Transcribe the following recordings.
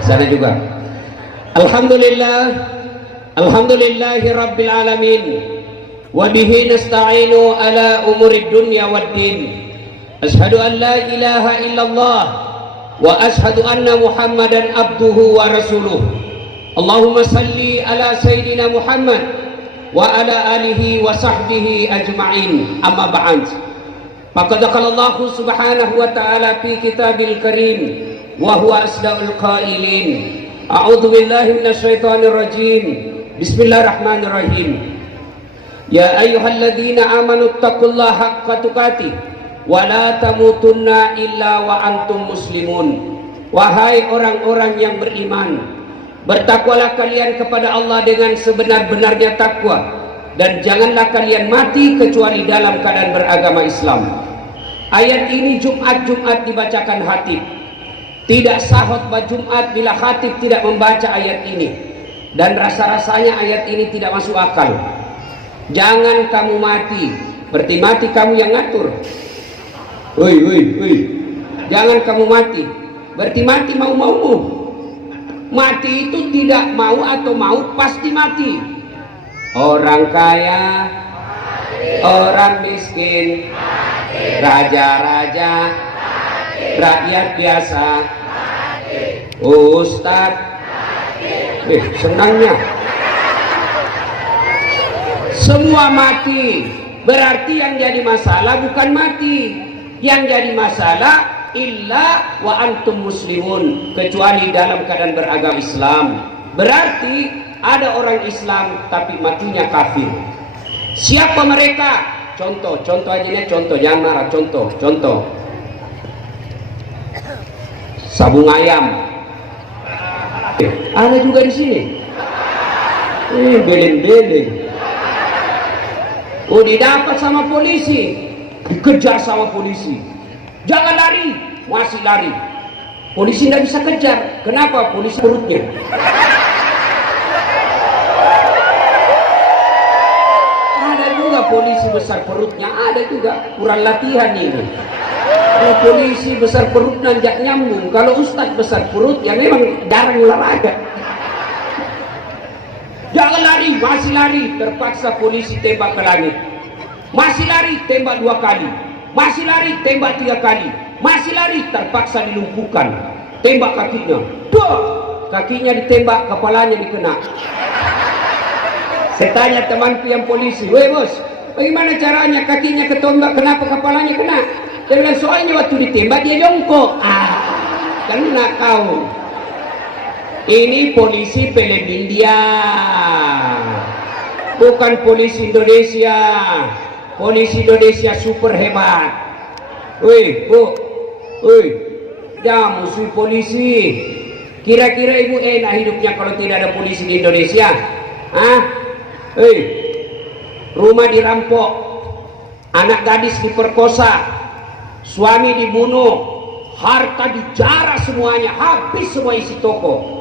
Sana juga. Alhamdulillah, alhamdulillahi rabbil alamin. Wa bihi nasta'inu ala umurid dunya waddin. Ashhadu an la ilaha illallah wa ashhadu anna Muhammadan abduhu wa rasuluh. Allahumma salli ala sayyidina Muhammad wa ala alihi wa sahbihi ajma'in. Amma ba'd. Faqad qala Allah subhanahu wa ta'ala fi kitabil karim wa huwa asdaqul qailin. A'udzu billahi minasy syaithanir rajim. Bismillahirrahmanirrahim. Ya ayyuhalladzina amanu taqullaha haqqa tuqatih wa la tamutunna illa wa antum muslimun. Wahai orang-orang yang beriman, bertakwalah kalian kepada Allah dengan sebenar-benarnya takwa, dan janganlah kalian mati kecuali dalam keadaan beragama Islam. Ayat ini Jumat dibacakan khatib. Tidak sah khutbah Jumat bila khatib tidak membaca ayat ini, dan rasa-rasanya ayat ini tidak masuk akal. Jangan kamu mati, berarti mati kamu yang ngatur. Jangan kamu mati, berarti mati mau-maumu. Mati itu tidak mau atau mau pasti mati. Orang kaya, orang miskin, raja-raja, rakyat biasa, ustadz, senangnya semua mati. Berarti yang jadi masalah bukan mati, yang jadi masalah illa wa antum muslimun, kecuali dalam keadaan beragama Islam. Berarti ada orang Islam tapi matinya kafir. Siapa mereka? Contoh aja nih, contoh, jangan marah. Contoh sabung ayam ada juga di sini. Beleng-beleng. Oh, didapat sama polisi, dikejar sama polisi. Jangan lari, masih lari. Polisi tidak bisa kejar. Kenapa? Polisi perutnya. Ada juga polisi besar perutnya, ada juga kurang latihan ini. Kalau polisi besar perut nanjak nyambung. Kalau ustadz besar perut ya memang jarang olahraga. Jangan lari, masih lari. Terpaksa polisi tembak ke langit. Masih lari, tembak 2 kali. Masih lari, tembak 3 kali. Masih lari, terpaksa dilumpuhkan. Tembak kakinya. Kakinya ditembak, kepalanya dikena. Saya tanya temanku yang polisi, "Weh bos, bagaimana caranya kakinya ketembak, kenapa kepalanya kena?" Dia bilang, soalnya waktu ditembak dia jongkok. Kena kau. Ini polisi film India, bukan polisi Indonesia. Polisi Indonesia super hebat. Woi, bu, jangan musuh polisi. Kira-kira ibu enak hidupnya kalau tidak ada polisi di Indonesia? Rumah dirampok, anak gadis diperkosa, suami dibunuh, harta dijarah semuanya, habis semua isi toko.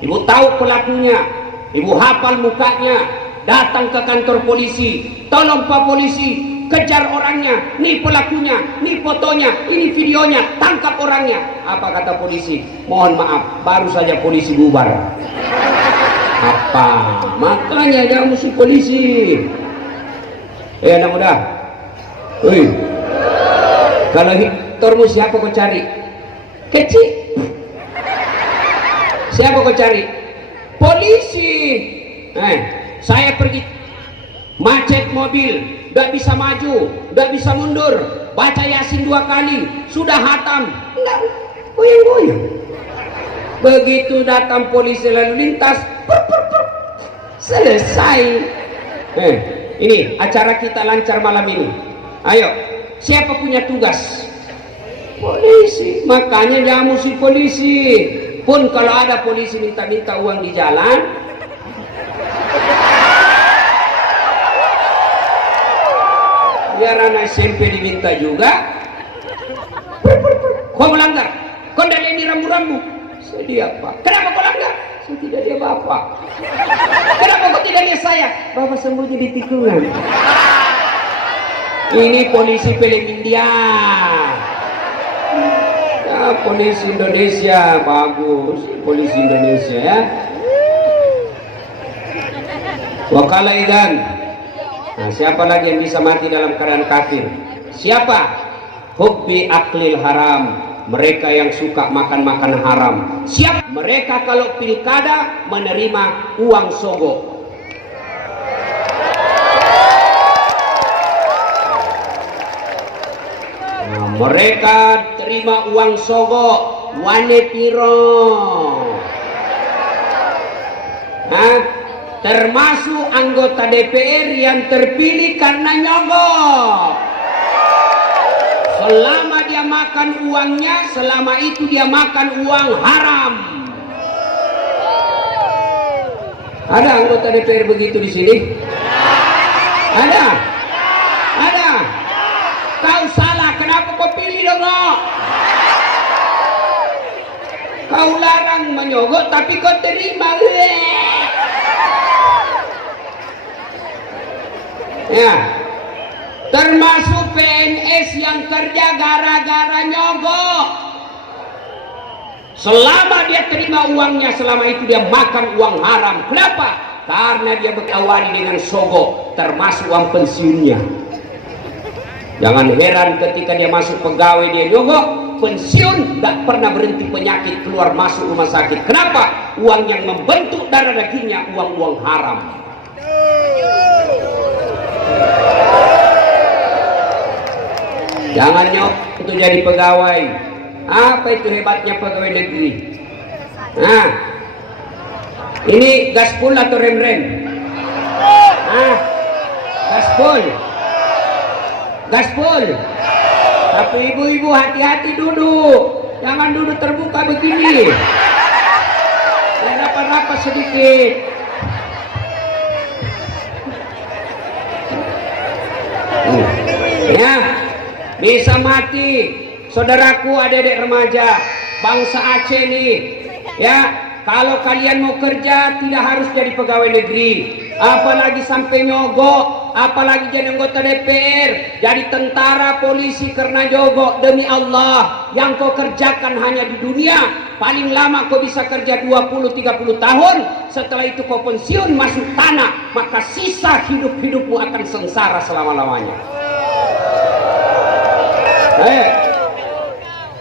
Ibu tahu pelakunya, ibu hafal mukanya, datang ke kantor polisi, tolong Pak Polisi, kejar orangnya, nih pelakunya, nih fotonya, ini videonya, tangkap orangnya. Apa kata polisi? Mohon maaf, baru saja polisi bubar. Apa? Makanya jangan musuh polisi. Anak muda, kalau Hectormu siapa kau cari? Kecil. Siapa kau cari? Polisi. Saya pergi macet mobil, gak bisa maju, gak bisa mundur, baca Yasin 2 kali, sudah hatam, enggak goyang-goyang. Begitu datang polisi lalu lintas, selesai. Ini acara kita lancar malam ini. Ayo, siapa punya tugas? Polisi. Makanya jangan musuh polisi. Pun kalau ada polisi minta-minta uang di jalan, biar anak SMP diminta juga. Kau melanggar, kau tidak ini rambu-rambu. Saya dia apa? Kenapa kau langgar? Saya tidak dia bapak. Kenapa kau tidak lihat saya? Bapak sembunyi di tikungan. Ini polisi film India. Polisi Indonesia bagus, polisi Indonesia ya. Wakala idan. Nah, siapa lagi yang bisa mati dalam keadaan kafir? Siapa? Hubbi aklil haram, mereka yang suka makan haram. Siap mereka kalau pilkada menerima uang sogok. Nah, mereka terima uang sogok, wane piro. Nah, termasuk anggota DPR yang terpilih karena nyogok. Selama dia makan uangnya, selama itu dia makan uang haram. Ada anggota DPR begitu di sini? Ada? Ada? Kau salah, kenapa kau pilih dong? Kau larang menyogok tapi kau terima. Ya, termasuk PNS yang kerja gara-gara nyogok. Selama dia terima uangnya, selama itu dia makan uang haram. Kenapa? Karena dia berkawani dengan sogok, termasuk uang pensiunnya. Jangan heran ketika dia masuk pegawai dia nyogok, pensiun tidak pernah berhenti penyakit, keluar masuk rumah sakit. Kenapa? Uang yang membentuk darah dagingnya uang-uang haram. Jangan nyok untuk jadi pegawai. Apa itu hebatnya pegawai negeri? Nah, ini gaspol atau rem-rem? Ah, gaspol. Gaspol. Tapi ibu-ibu hati-hati duduk. Jangan duduk terbuka begini. Dan rapat-rapat sedikit. Ya, bisa mati saudaraku, adik-adik remaja bangsa Aceh nih ya. Kalau kalian mau kerja tidak harus jadi pegawai negeri, apalagi sampai nyogok, apalagi jadi anggota DPR, jadi tentara, polisi karena nyogok. Demi Allah, yang kau kerjakan hanya di dunia, paling lama kau bisa kerja 20-30 tahun. Setelah itu kau pensiun masuk tanah, maka sisa hidupmu akan sengsara selama-lamanya.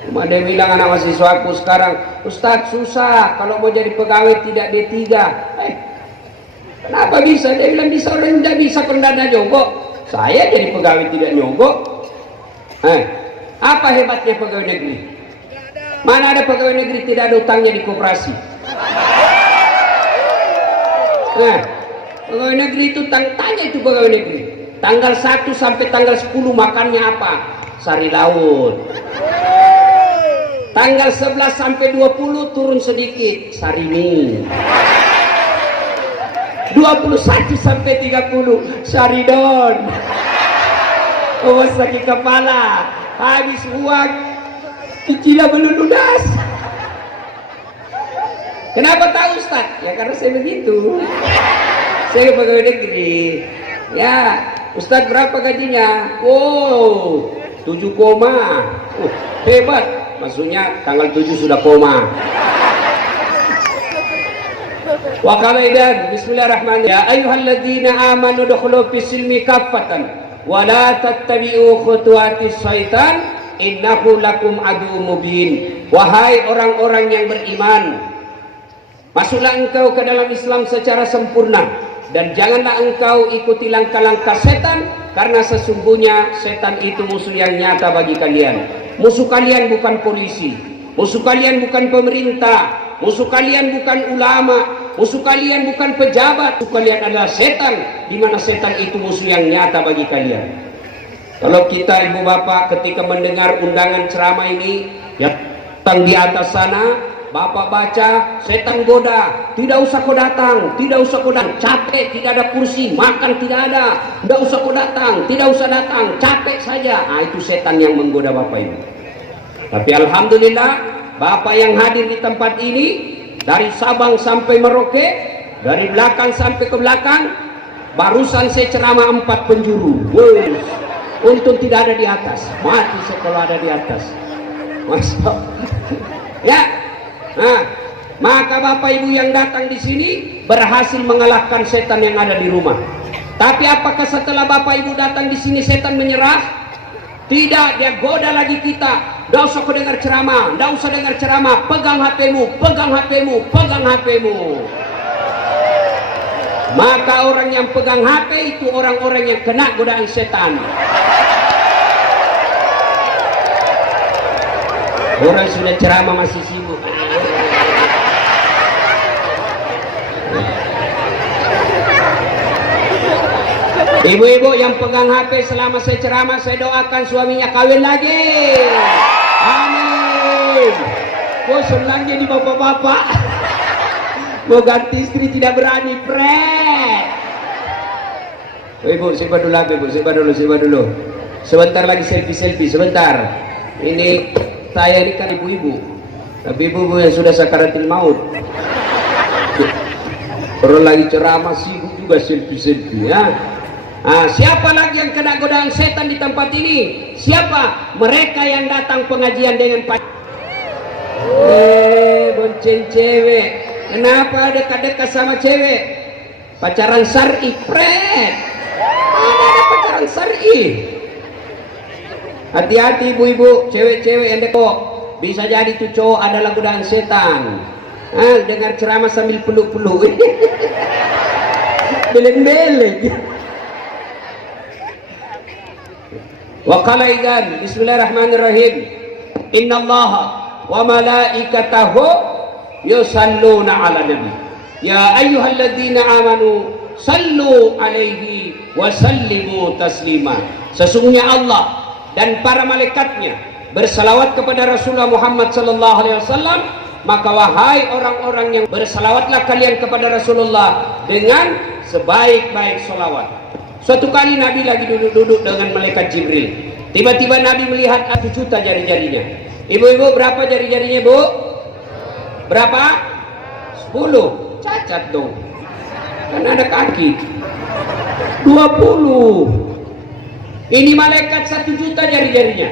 Cuma dia bilang anak mahasiswaku sekarang, Ustadz susah kalau mau jadi pegawai tidak D3. Kenapa bisa? Dia bilang bisa, orang tidak bisa pendana nyogok. Saya jadi pegawai tidak nyogok. Apa hebatnya pegawai negeri? Mana ada pegawai negeri tidak ada utangnya di koperasi? Pegawai negeri itu tanya itu pegawai negeri. Tanggal 1 sampai tanggal 10 makannya apa? Sari laut. Tanggal 11 sampai 20 turun sedikit, sari mie. 21 sampai 30 saridon. Oh, sakit kepala, habis uang, cicilan belum lunas. Kenapa tahu Ustaz? Ya karena saya begitu. Saya pegawai negeri. Ya, Ustaz berapa gajinya? Oh, 7 koma. Hebat. Maksudnya tanggal 7 sudah koma. Wa qala idan bismillahirrahmanirrahim. Ya ayyuhalladzina amanu dukhulu fis silmi kaffatan wa la tattabi'u khutuwatis syaitan innahu lakum aduwwum mubin. Wahai orang-orang yang beriman, masuklah engkau ke dalam Islam secara sempurna dan janganlah engkau ikuti langkah-langkah setan, karena sesungguhnya setan itu musuh yang nyata bagi kalian. Musuh kalian bukan polisi, musuh kalian bukan pemerintah, musuh kalian bukan ulama, musuh kalian bukan pejabat, musuh kalian adalah setan, di mana setan itu musuh yang nyata bagi kalian. Kalau kita ibu bapak ketika mendengar undangan ceramah ini, yang di atas sana, bapak baca, setan goda, tidak usah kau datang, tidak usah kau datang, capek, tidak ada kursi, makan tidak ada, tidak usah kau datang, tidak usah datang, capek saja. Nah, itu setan yang menggoda bapak ini. Tapi alhamdulillah, bapak yang hadir di tempat ini, dari Sabang sampai Merauke, dari belakang sampai ke belakang, barusan saya ceramah 4 penjuru. Untung tidak ada di atas, mati saya kalau ada di atas. Masuk. Ya. Nah, maka Bapak Ibu yang datang di sini berhasil mengalahkan setan yang ada di rumah. Tapi apakah setelah Bapak Ibu datang di sini setan menyerah? Tidak, dia goda lagi kita. Nggak usah kau dengar ceramah, nggak usah dengar ceramah. Pegang HP-mu, pegang HP-mu, pegang HP-mu. Maka orang yang pegang HP itu orang-orang yang kena godaan setan. Orang sudah ceramah masih sibuk. Ibu-ibu yang pegang HP selama saya ceramah, saya doakan suaminya kawin lagi. Amin. Kok senang jadi bapak-bapak. Mau ganti istri tidak berani, pret. Ibu, siapa dulu, ibu, siapa dulu. Sebentar lagi selfie, sebentar. Ini saya ini kan ibu-ibu. Tapi ibu yang sudah sakaratul maut. Orang lagi ceramah sibuk juga selfie ya. Nah, siapa lagi yang kena godaan setan di tempat ini? Siapa? Mereka yang datang pengajian dengan bonceng cewek. Kenapa dekat-dekat sama cewek? Pacaran syar'i, pret. Ada pacaran syar'i. Hati-hati ibu-ibu, cewek-cewek yang dekat. Bisa jadi tuh cowok adalah godaan setan. Dengar ceramah sambil peluk-peluk. Beleng-beleng. Wa qala idzan bismillahirrahmanirrahim innallaha wa malaikatahu yusalluna 'alan nabi ya ayyuhalladzina amanu sallu 'alaihi wa sallimu taslima. Sesungguhnya Allah dan para malaikatnya bersalawat kepada Rasulullah Muhammad sallallahu alaihi wasallam, maka wahai orang-orang yang bersalawatlah kalian kepada Rasulullah dengan sebaik-baik salawat. Suatu kali Nabi lagi duduk-duduk dengan malaikat Jibril. Tiba-tiba Nabi melihat 1 juta jari-jarinya. Ibu-ibu berapa jari-jarinya, Bu? Berapa? 10. Cacat dong. Kan ada kaki. 20. Ini malaikat 1 juta jari-jarinya.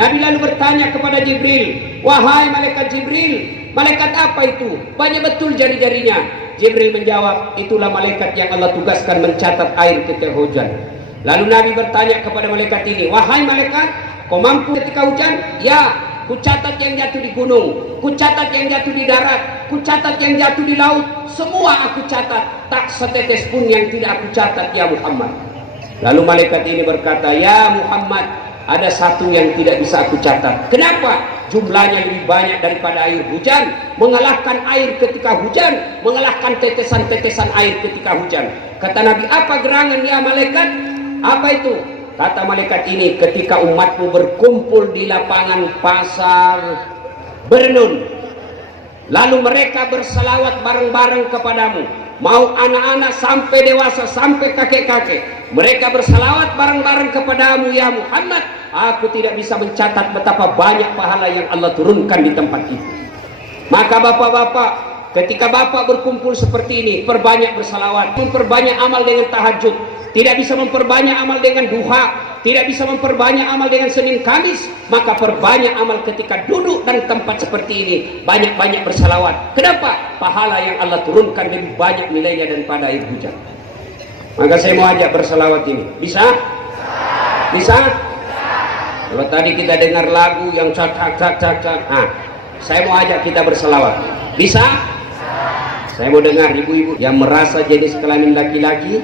Nabi lalu bertanya kepada Jibril, wahai malaikat Jibril, malaikat apa itu? Banyak betul jari-jarinya. Jibril menjawab, itulah malaikat yang Allah tugaskan mencatat air ketika hujan. Lalu Nabi bertanya kepada malaikat ini, wahai malaikat, kau mampu ketika hujan? Ya, ku catat yang jatuh di gunung, ku catat yang jatuh di darat, ku catat yang jatuh di laut, semua aku catat, tak setetes pun yang tidak aku catat ya Muhammad. Lalu malaikat ini berkata, ya Muhammad, ada satu yang tidak bisa aku catat. Kenapa? Jumlahnya lebih banyak daripada air hujan, mengalahkan air ketika hujan, mengalahkan tetesan-tetesan air ketika hujan. Kata Nabi, apa gerangan ya malaikat? Apa itu? Kata malaikat ini, ketika umatmu berkumpul di lapangan pasar Bernun, lalu mereka berselawat bareng-bareng kepadamu, mau anak-anak sampai dewasa sampai kakek-kakek, mereka berselawat bareng-bareng kepadamu ya Muhammad. Aku tidak bisa mencatat betapa banyak pahala yang Allah turunkan di tempat itu. Maka bapak-bapak, ketika bapak berkumpul seperti ini, perbanyak bersalawat, memperbanyak amal dengan tahajud. Tidak bisa memperbanyak amal dengan duha, tidak bisa memperbanyak amal dengan Senin Kamis, maka perbanyak amal ketika duduk dan tempat seperti ini, banyak-banyak bersalawat. Kenapa? Pahala yang Allah turunkan lebih banyak nilainya daripada air hujan. Maka saya mau ajak bersalawat ini. Bisa? Bisa? Kalau tadi kita dengar lagu yang cak, saya mau ajak kita berselawat. Bisa? Saya mau dengar ibu-ibu yang merasa jenis kelamin laki-laki,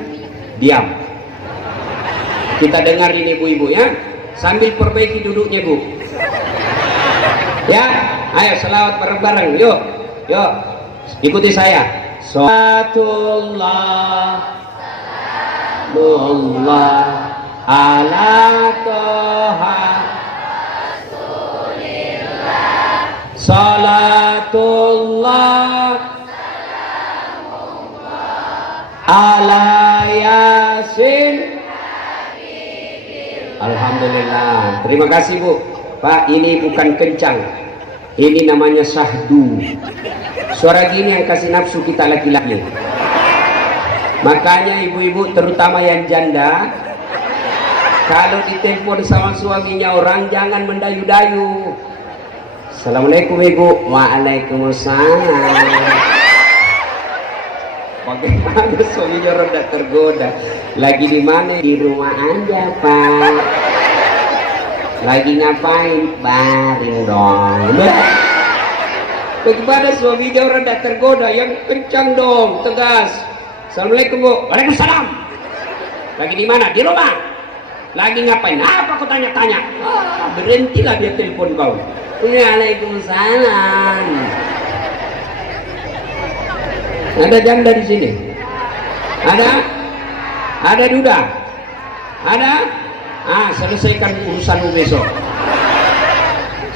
diam. Kita dengar ini ibu-ibu ya, sambil perbaiki duduknya Bu. Ya, ayo selawat bareng-bareng, yuk, ikuti saya. Salatullah, Allah ala toha salatullah ala yasin. Alhamdulillah, terima kasih Bu. Pak, ini bukan kencang, ini namanya syahdu. Suara gini yang kasih nafsu kita laki-laki. Makanya ibu-ibu terutama yang janda, kalau ditelepon sama suaminya orang jangan mendayu-dayu. Assalamualaikum Ibu. Waalaikumsalam. Bagaimana suaminya rada tergoda? Lagi di mana? Di rumah aja Pak. Lagi ngapain? Baring dong. Bagaimana suaminya rada tergoda? Yang kencang dong, tegas. Assalamualaikum Bu. Waalaikumsalam. Lagi di mana? Di rumah. Lagi ngapain? Apa kau tanya-tanya? Berhentilah dia telepon kau. Waalaikumsalam. Ada janda di sini? Ada duda? Ada? Selesaikan urusanmu besok.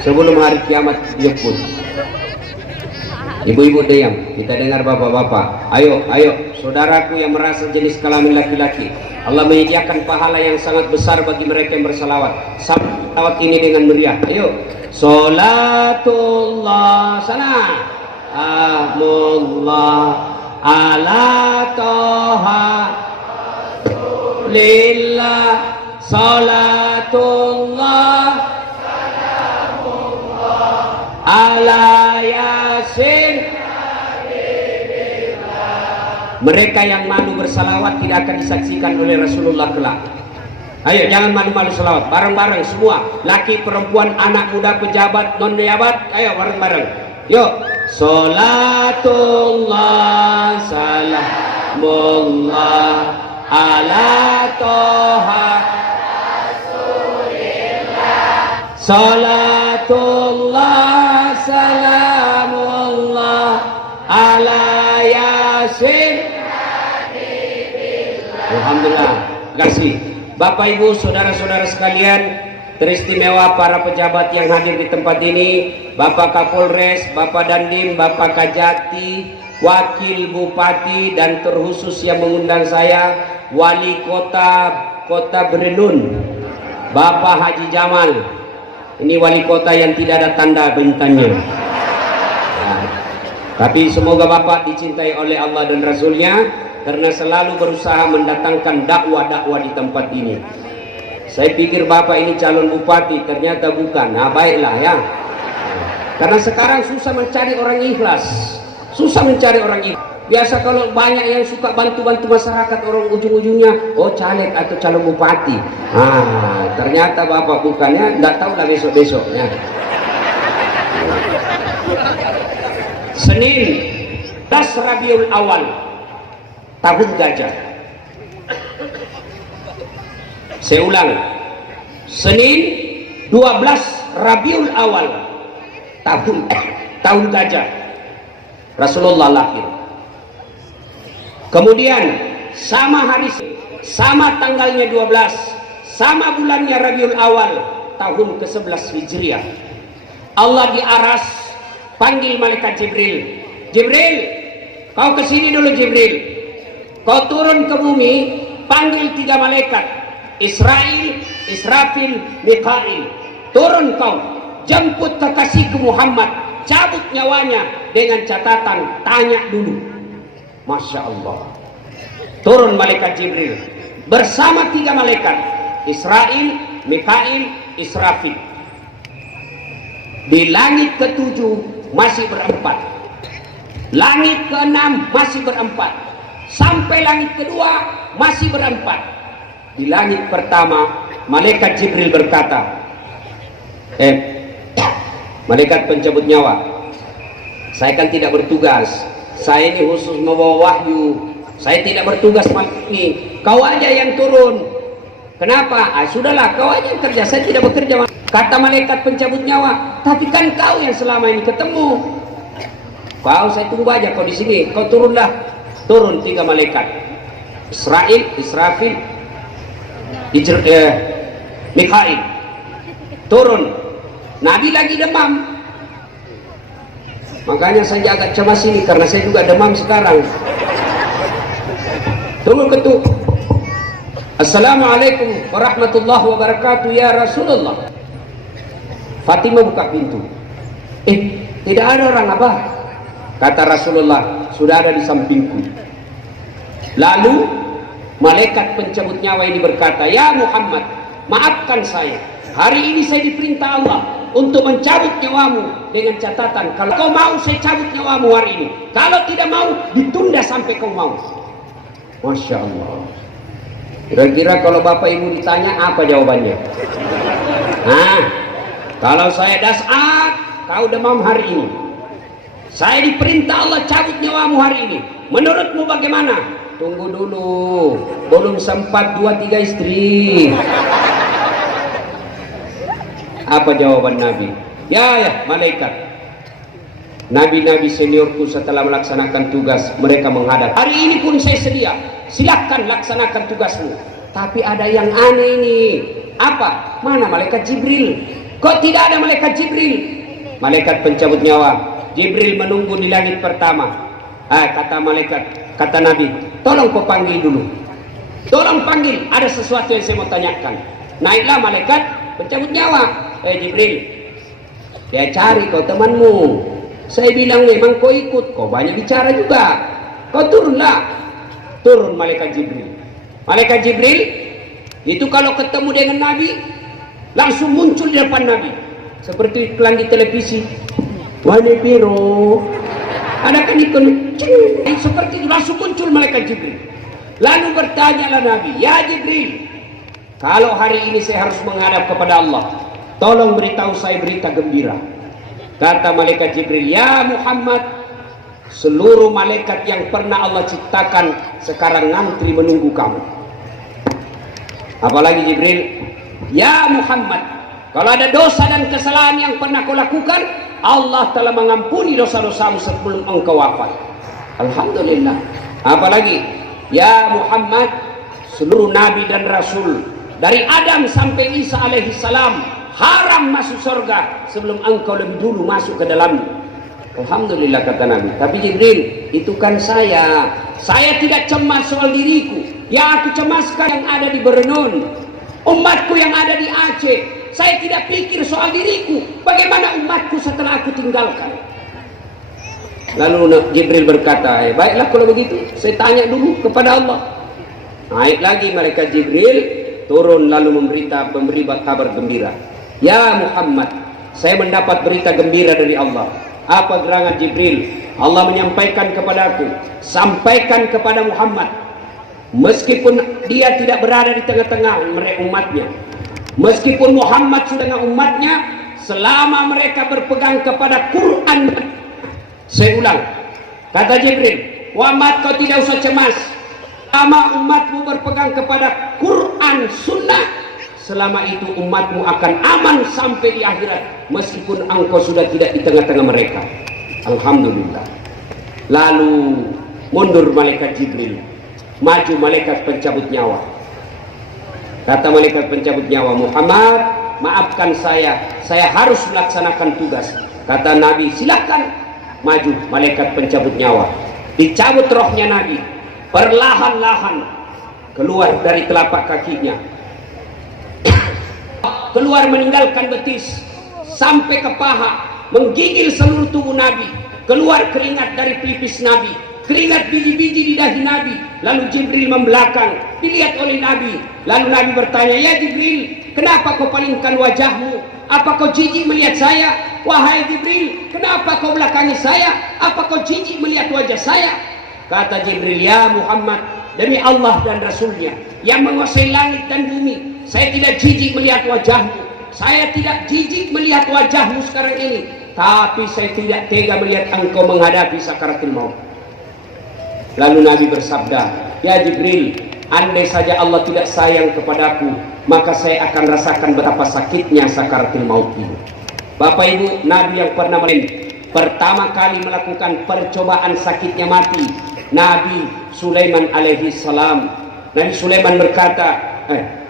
Sebelum hari kiamat jemput. Ibu-ibu diam, kita dengar bapak-bapak. Ayo, saudaraku yang merasa jenis kelamin laki-laki, Allah menyediakan pahala yang sangat besar bagi mereka yang bersalawat. Salawat ini dengan meriah. Ayo. Salatullah sana Ahmullah ala toha lillah. Salatullah ala yasin. Mereka yang malu bersalawat tidak akan disaksikan oleh Rasulullah kelak. Ayo, jangan malu-malu salawat, bareng-bareng semua, laki, perempuan, anak muda, pejabat, non pejabat. Ayo bareng-bareng. Yuk. Salatullah salamullah ala toha salatullah salamullah ala yasin. Alhamdulillah. Terima kasih Bapak Ibu saudara-saudara sekalian, teristimewa para pejabat yang hadir di tempat ini, Bapak Kapolres, Bapak Dandim, Bapak Kajati, Wakil Bupati, dan terkhusus yang mengundang saya, Wali Kota Berenun, Bapak Haji Jamal. Ini wali kota yang tidak ada tanda bintangnya. Tapi semoga Bapak dicintai oleh Allah dan Rasulnya, karena selalu berusaha mendatangkan dakwah-dakwah di tempat ini. Saya pikir Bapak ini calon bupati, ternyata bukan. Nah baiklah ya. Karena sekarang susah mencari orang ikhlas. Susah mencari orang ikhlas. Biasa kalau banyak yang suka bantu-bantu masyarakat, orang ujung-ujungnya caleg atau calon bupati. Ternyata Bapak bukannya, nggak tahu lah besok-besoknya. Senin 10 Rabiul Awal tahun gajah. Saya ulang, Senin 12 Rabiul Awal tahun gajah Rasulullah lahir. Kemudian sama hari, sama tanggalnya 12, sama bulannya Rabiul Awal tahun ke-11 Hijriah, Allah di aras panggil malaikat Jibril. Jibril, kau kesini dulu Jibril. Kau turun ke bumi, panggil 3 malaikat, Israil, Israfil, Mikail. Turun kau, jemput kekasihku Muhammad, cabut nyawanya dengan catatan tanya dulu. Masya Allah. Turun malaikat Jibril bersama 3 malaikat, Israil, Mikail, Israfil. Di langit ke-7 masih berempat, langit ke-6 masih berempat, sampai langit kedua masih berempat. Di langit pertama malaikat Jibril berkata, malaikat pencabut nyawa, saya kan tidak bertugas, saya ini khusus membawa wahyu, saya tidak bertugas malam ini, kau aja yang turun. Kenapa? Sudahlah, kau aja yang kerja, saya tidak bekerja. Kata malaikat pencabut nyawa, tapi kan kau yang selama ini ketemu. Kau saya tunggu aja kau di sini, kau turunlah. Turun 3 malaikat, Israil, Israfil, Mikail. Turun. Nabi lagi demam. Makanya saya agak cemas ini karena saya juga demam sekarang. Tunggu ketuk. Assalamualaikum warahmatullahi wabarakatuh ya Rasulullah. Fatimah buka pintu. Tidak ada orang Abah. Kata Rasulullah, sudah ada di sampingku. Lalu malaikat pencabut nyawa ini berkata, ya Muhammad, maafkan saya. Hari ini saya diperintah Allah untuk mencabut nyawamu dengan catatan, kalau kau mau saya cabut nyawamu hari ini, kalau tidak mau ditunda sampai kau mau. Masya Allah. Kira-kira kalau bapak ibu ditanya apa jawabannya? Nah, kalau saya dasar kau demam hari ini, saya diperintah Allah cabut nyawamu hari ini, menurutmu bagaimana? Tunggu dulu, belum sempat 2-3 istri. Apa jawaban Nabi? Ya malaikat, nabi-nabi seniorku setelah melaksanakan tugas mereka menghadap. Hari ini pun saya sedia, silakan laksanakan tugasmu. Tapi ada yang aneh ini. Apa? Mana malaikat Jibril? Kok tidak ada malaikat Jibril? Malaikat pencabut nyawa Jibril menunggu di langit pertama. Kata malaikat, kata Nabi, tolong kau panggil dulu. Tolong panggil, ada sesuatu yang saya mau tanyakan. Naiklah malaikat pencabut nyawa. Jibril, dia cari kau temanmu. Saya bilang memang kau ikut, kau banyak bicara juga. Kau turunlah. Turun malaikat Jibril. Malaikat Jibril itu kalau ketemu dengan Nabi langsung muncul di depan Nabi seperti iklan di televisi. Wane piro, ada kan ikon seperti itu, langsung muncul malaikat Jibril. Lalu bertanyalah Nabi, ya Jibril, kalau hari ini saya harus menghadap kepada Allah, tolong beritahu saya berita gembira. Kata malaikat Jibril, ya Muhammad, seluruh malaikat yang pernah Allah ciptakan sekarang ngantri menunggu kamu. Apalagi Jibril, ya Muhammad, kalau ada dosa dan kesalahan yang pernah kau lakukan, Allah telah mengampuni dosa-dosamu sebelum engkau wafat. Alhamdulillah. Apalagi, ya Muhammad, seluruh nabi dan rasul dari Adam sampai Isa alaihi salam haram masuk surga sebelum engkau lebih dulu masuk ke dalamnya. Alhamdulillah kata Nabi. Tapi Jibril, itu kan saya tidak cemas soal diriku. Yang aku cemaskan yang ada di Berenun, umatku yang ada di Aceh. Saya tidak pikir soal diriku, bagaimana umatku setelah aku tinggalkan. Lalu Jibril berkata, baiklah kalau begitu, saya tanya dulu kepada Allah. Naik lagi malaikat Jibril, turun lalu memberi kabar gembira. Ya Muhammad, saya mendapat berita gembira dari Allah. Apa gerangan Jibril? Allah menyampaikan kepadaku, sampaikan kepada Muhammad, meskipun dia tidak berada di tengah-tengah umatnya, meskipun Muhammad sudah dengan umatnya, selama mereka berpegang kepada Quran. Saya ulang, kata Jibril, Muhammad kau tidak usah cemas, selama umatmu berpegang kepada Quran Sunnah, selama itu umatmu akan aman sampai di akhirat, meskipun engkau sudah tidak di tengah-tengah mereka. Alhamdulillah. Lalu mundur malaikat Jibril, maju malaikat pencabut nyawa. Kata malaikat pencabut nyawa, Muhammad, maafkan saya harus melaksanakan tugas. Kata Nabi, silakan maju malaikat pencabut nyawa. Dicabut rohnya Nabi, perlahan-lahan keluar dari telapak kakinya, keluar meninggalkan betis sampai ke paha, menggigil seluruh tubuh Nabi, keluar keringat dari pipis Nabi, keringat biji-biji di dahi Nabi. Lalu Jibril membelakang, dilihat oleh Nabi. Lalu Nabi bertanya, ya Jibril, kenapa kau palingkan wajahmu? Apa kau jijik melihat saya? Wahai Jibril, kenapa kau belakangi saya? Apa kau jijik melihat wajah saya? Kata Jibril, ya Muhammad, demi Allah dan Rasulnya yang menguasai langit dan bumi, saya tidak jijik melihat wajahmu. Saya tidak jijik melihat wajahmu sekarang ini, tapi saya tidak tega melihat engkau menghadapi sakaratul maut. Lalu Nabi bersabda, ya Jibril, andai saja Allah tidak sayang kepadaku, maka saya akan rasakan betapa sakitnya sakaratul maut ini. Bapak Ibu, Nabi yang pernah pertama kali melakukan percobaan sakitnya mati, Nabi Sulaiman alaihi salam. Nabi Sulaiman berkata,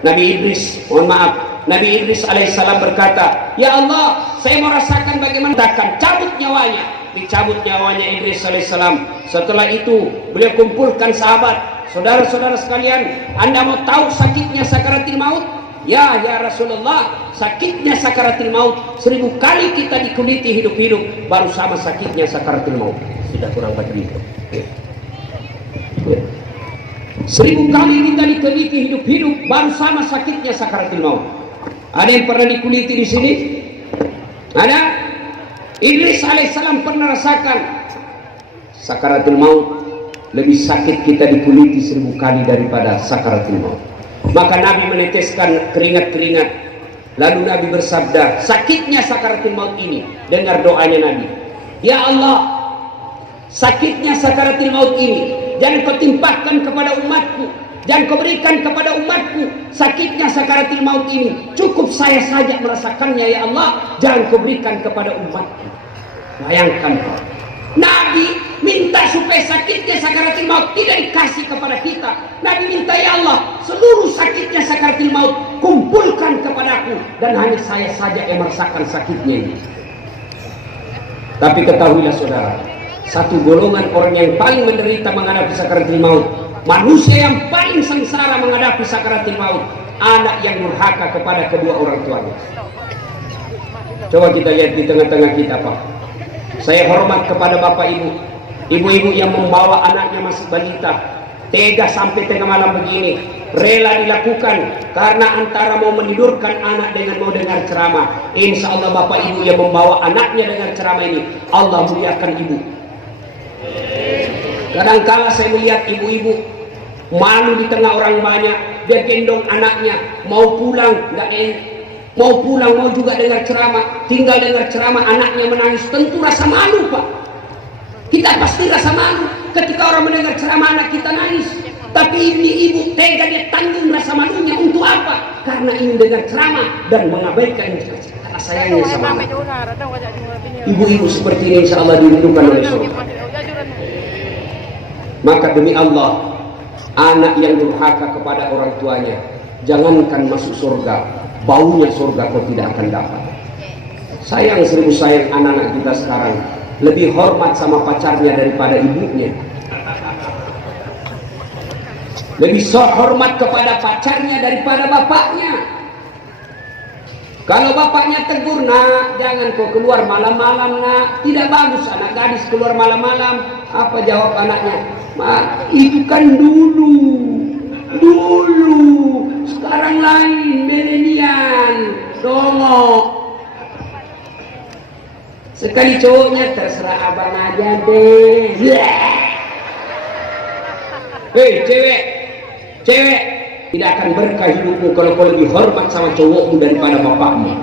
Nabi Idris, mohon maaf, Nabi Idris alaihissalam berkata, ya Allah, saya mau rasakan bagaimana akan cabut nyawanya. Dicabut nyawanya Idris alaihissalam. Setelah itu beliau kumpulkan sahabat, saudara-saudara sekalian, Anda mau tahu sakitnya sakaratul maut? Ya Rasulullah, sakitnya sakaratul maut 1000 kali kita dikuliti hidup-hidup baru sama sakitnya sakaratul maut. Sudah kurang 4.000. 1000 kali kita dikuliti hidup-hidup baru sama sakitnya sakaratul maut. Ada yang pernah dikuliti di sini? Ada? Idris alaihissalam pernah rasakan sakaratul maut. Lebih sakit kita dikuliti 1000 kali daripada sakaratul maut. Maka Nabi meneteskan keringat-keringat. Lalu Nabi bersabda, sakitnya sakaratul maut ini. Dengar doanya Nabi. Ya Allah, sakitnya sakaratul maut ini jangan kau timpakan kepada umatku, jangan kau berikan kepada umatku sakitnya sakaratul maut ini. Cukup saya saja merasakannya ya Allah, jangan kau berikan kepada umatku. Bayangkan Pak, Nabi minta supaya sakitnya sakaratul maut tidak dikasih kepada kita. Nabi minta, ya Allah, seluruh sakitnya sakaratul maut kumpulkan kepadaku, dan hanya saya saja yang merasakan sakitnya ini. Tapi ketahuilah saudara, satu golongan orang yang paling menderita menghadapi sakaratul maut, manusia yang paling sengsara menghadapi sakaratul maut, anak yang durhaka kepada kedua orang tuanya. Coba kita lihat di tengah-tengah kita Pak. Saya hormat kepada bapak ibu, ibu-ibu yang membawa anaknya masih balita, tega sampai tengah malam begini, rela dilakukan karena antara mau menidurkan anak dengan mau dengar ceramah. Insya Allah bapak ibu yang membawa anaknya dengan ceramah ini, Allah muliakan ibu. Kadangkala saya melihat ibu-ibu malu di tengah orang banyak, dia gendong anaknya, mau pulang nggak enak. Mau pulang, mau juga dengar ceramah, tinggal dengar ceramah, anaknya menangis, tentu rasa malu Pak. Kita pasti rasa malu ketika orang mendengar ceramah anak kita nangis. Tapi ini ibu tega, dia tanggung rasa malunya. Untuk apa? Karena ingin dengar ceramah dan mengabaikan rasa sayangnya sama anak. Ibu-ibu seperti ini insya Allah dirindukan oleh surga. Maka demi Allah, anak yang durhaka kepada orang tuanya, jangankan masuk surga, baunya surga kau tidak akan dapat. Sayang 1000 sayang anak-anak kita sekarang lebih hormat sama pacarnya daripada ibunya, lebih hormat kepada pacarnya daripada bapaknya. Kalau bapaknya tegur, nak jangan kau keluar malam-malam nak, tidak bagus anak gadis keluar malam-malam. Apa jawab anaknya? Mak, itu kan dulu, sekarang lain, milenial, dongok. Sekali cowoknya, terserah abang aja deh. Hei cewek, tidak akan berkah hidupmu kalau kau lebih hormat sama cowokmu daripada bapakmu.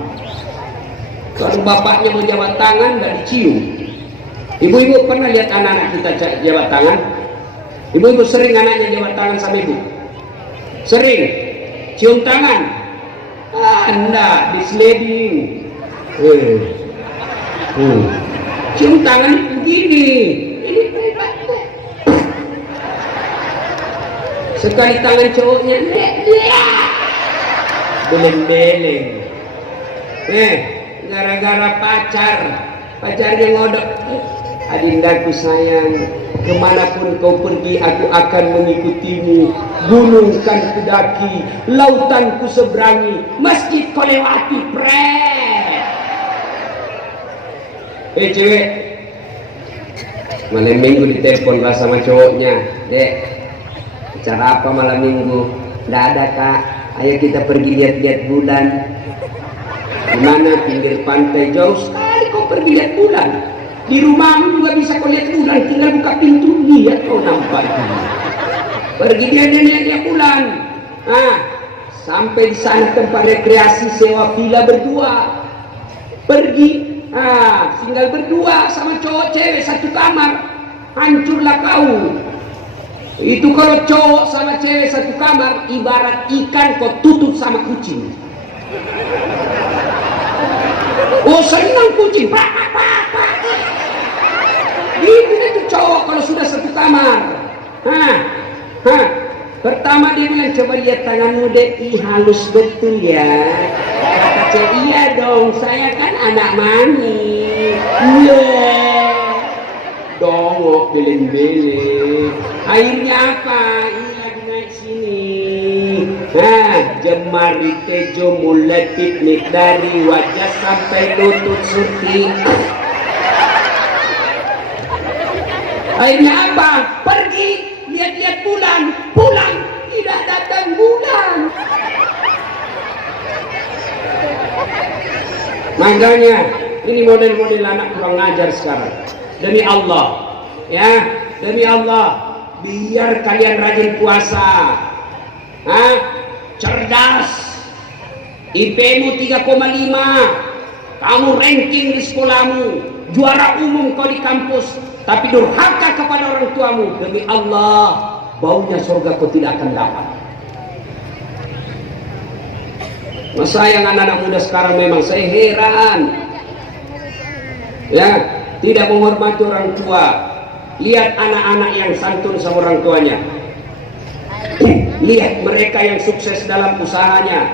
Kalau bapaknya mau jabat tangan, nggak dicium. Ibu-ibu pernah lihat anak-anak kita jabat tangan? Ibu-ibu sering anaknya jabat tangan sama ibu? Sering? Cium tangan? Enggak, disliding. Cium tangan begini. Ini sekali tangan cowoknya, beleng-beleng. Gara-gara pacarnya ngodok. Adindaku sayang, kemanapun kau pergi aku akan mengikutimu. Gunung kan kudaki, lautan ku seberangi, masjid kau lewati, cewek, malam minggu ditelepon lah sama cowoknya, dek, acara apa malam minggu? Nggak ada kak, ayo kita pergi lihat-lihat bulan. Dimana? Pinggir pantai, jauh sekali kau pergi lihat bulan. Di rumahmu juga bisa kau lihat bulan, tinggal buka pintu, lihat kau nampak. Pergi dia lihat bulan. Sampai di sana tempat rekreasi, sewa villa berdua. Pergi, tinggal berdua sama cowok cewek satu kamar, hancurlah kau. Itu kalau cowok sama cewek satu kamar, ibarat ikan kau tutup sama kucing. Oh senang kucing, gitu itu cowok kalau sudah satu kamar. Pertama dia bilang, coba lihat tanganmu dek, halus betul ya. Kata cewek, iya dong, saya kan anak mami. Dongok beleng-beleng. Akhirnya apa? Ini lagi naik sini. Jemari tejo mulai piknik dari wajah sampai lutut surti. Akhirnya apa? Pergi lihat-lihat bulan, pulang tidak datang bulan. Makanya Ini model-model anak kurang ajar sekarang. Demi Allah, ya, demi Allah, biar kalian rajin puasa, cerdas, IP-mu 3,5, kamu ranking di sekolahmu, juara umum kau di kampus, tapi durhaka kepada orang tuamu. Demi Allah, baunya surga kau tidak akan dapat. Masa yang anak-anak muda sekarang memang saya heran, ya, tidak menghormati orang tua. Lihat anak-anak yang santun sama orang tuanya, lihat mereka yang sukses dalam usahanya,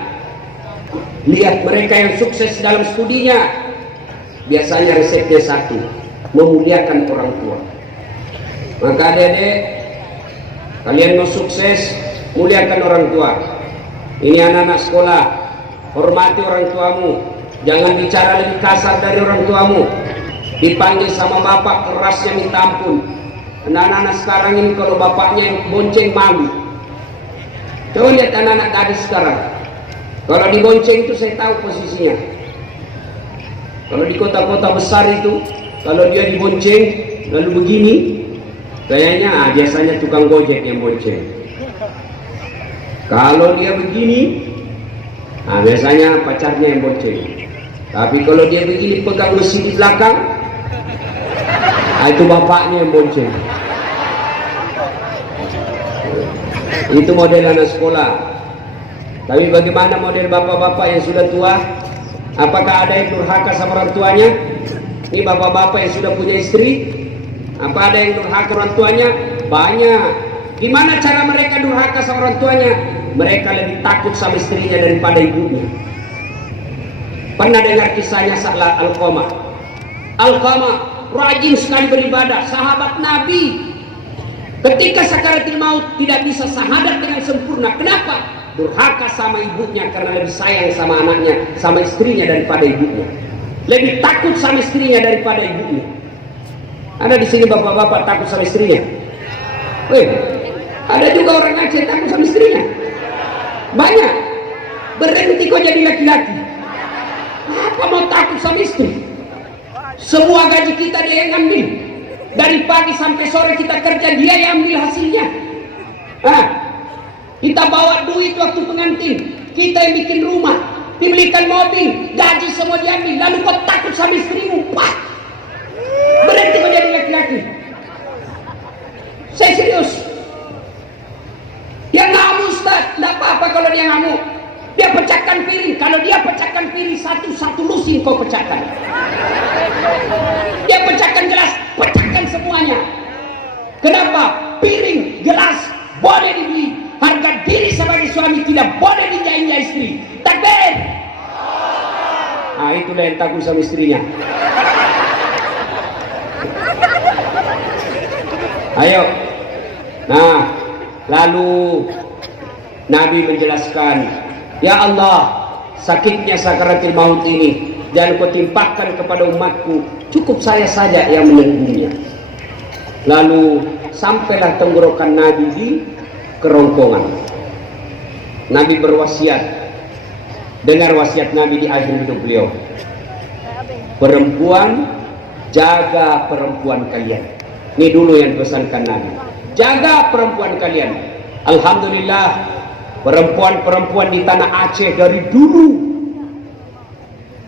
lihat mereka yang sukses dalam studinya. Biasanya resepnya satu, memuliakan orang tua. Maka adik-adik, kalian mau sukses, muliakan orang tua. Ini anak-anak sekolah, hormati orang tuamu. Jangan bicara lebih kasar dari orang tuamu. Dipanggil sama bapak kerasnya minta ampun. Anak-anak sekarang ini kalau bapaknya yang bonceng malu. Coba lihat anak-anak gadis sekarang. Kalau dibonceng itu saya tahu posisinya. Kalau di kota-kota besar itu, kalau dia dibonceng lalu begini, kayaknya biasanya tukang gojek yang bonceng. Kalau dia begini, biasanya pacarnya yang bonceng. Tapi kalau dia begini pegang besi di belakang, itu bapaknya yang bonceng. Itu model anak sekolah. Tapi bagaimana model bapak-bapak yang sudah tua? Apakah ada yang durhaka sama orang tuanya? Ini bapak-bapak yang sudah punya istri, apa ada yang durhaka orang tuanya? Banyak. Gimana cara mereka durhaka sama orang tuanya? Mereka lebih takut sama istrinya daripada ibunya. Pernah dengar kisahnya Sa'la Al-Qamah? Al-Qamah rajin sekali beribadah, sahabat Nabi. Ketika sakaratul maut tidak bisa syahadat dengan sempurna. Kenapa? Durhaka sama ibunya karena lebih sayang sama anaknya, sama istrinya daripada ibunya. Lebih takut sama istrinya daripada ibunya. Ada di sini bapak-bapak takut sama istrinya? Weh, ada juga orang Aceh takut sama istrinya. Banyak. Berhenti kok jadi laki-laki. Apa mau takut sama istri? Semua gaji kita dia yang ambil. Dari pagi sampai sore kita kerja, dia yang ambil hasilnya. Kita bawa duit waktu pengantin, kita yang bikin rumah, dibelikan mobil, gaji semua diambil. Lalu kau takut sama istrimu? Wah, berhenti kau jadi laki-laki. Saya serius. Dia ngamuk, Ustaz. Tidak apa-apa kalau dia ngamuk. Dia pecahkan piring. Kalau dia pecahkan piring satu-satu lusin kau pecahkan. Dia pecahkan gelas, pecahkan semuanya. Kenapa? Piring, gelas boleh dibeli. Harga diri sebagai suami tidak boleh dijai-jai istri. Takbir. Itulah yang takut sama istrinya. Ayo. Lalu Nabi menjelaskan, ya Allah, sakitnya sakaratul maut ini jangan kau timpakan kepada umatku, cukup saya saja yang menangguhnya. Lalu sampailah tenggorokan Nabi di kerongkongan. Nabi berwasiat, dengar wasiat Nabi di akhir hidup beliau. Perempuan, jaga perempuan kalian. Ini dulu yang pesankan Nabi. Jaga perempuan kalian. Alhamdulillah, perempuan-perempuan di tanah Aceh dari dulu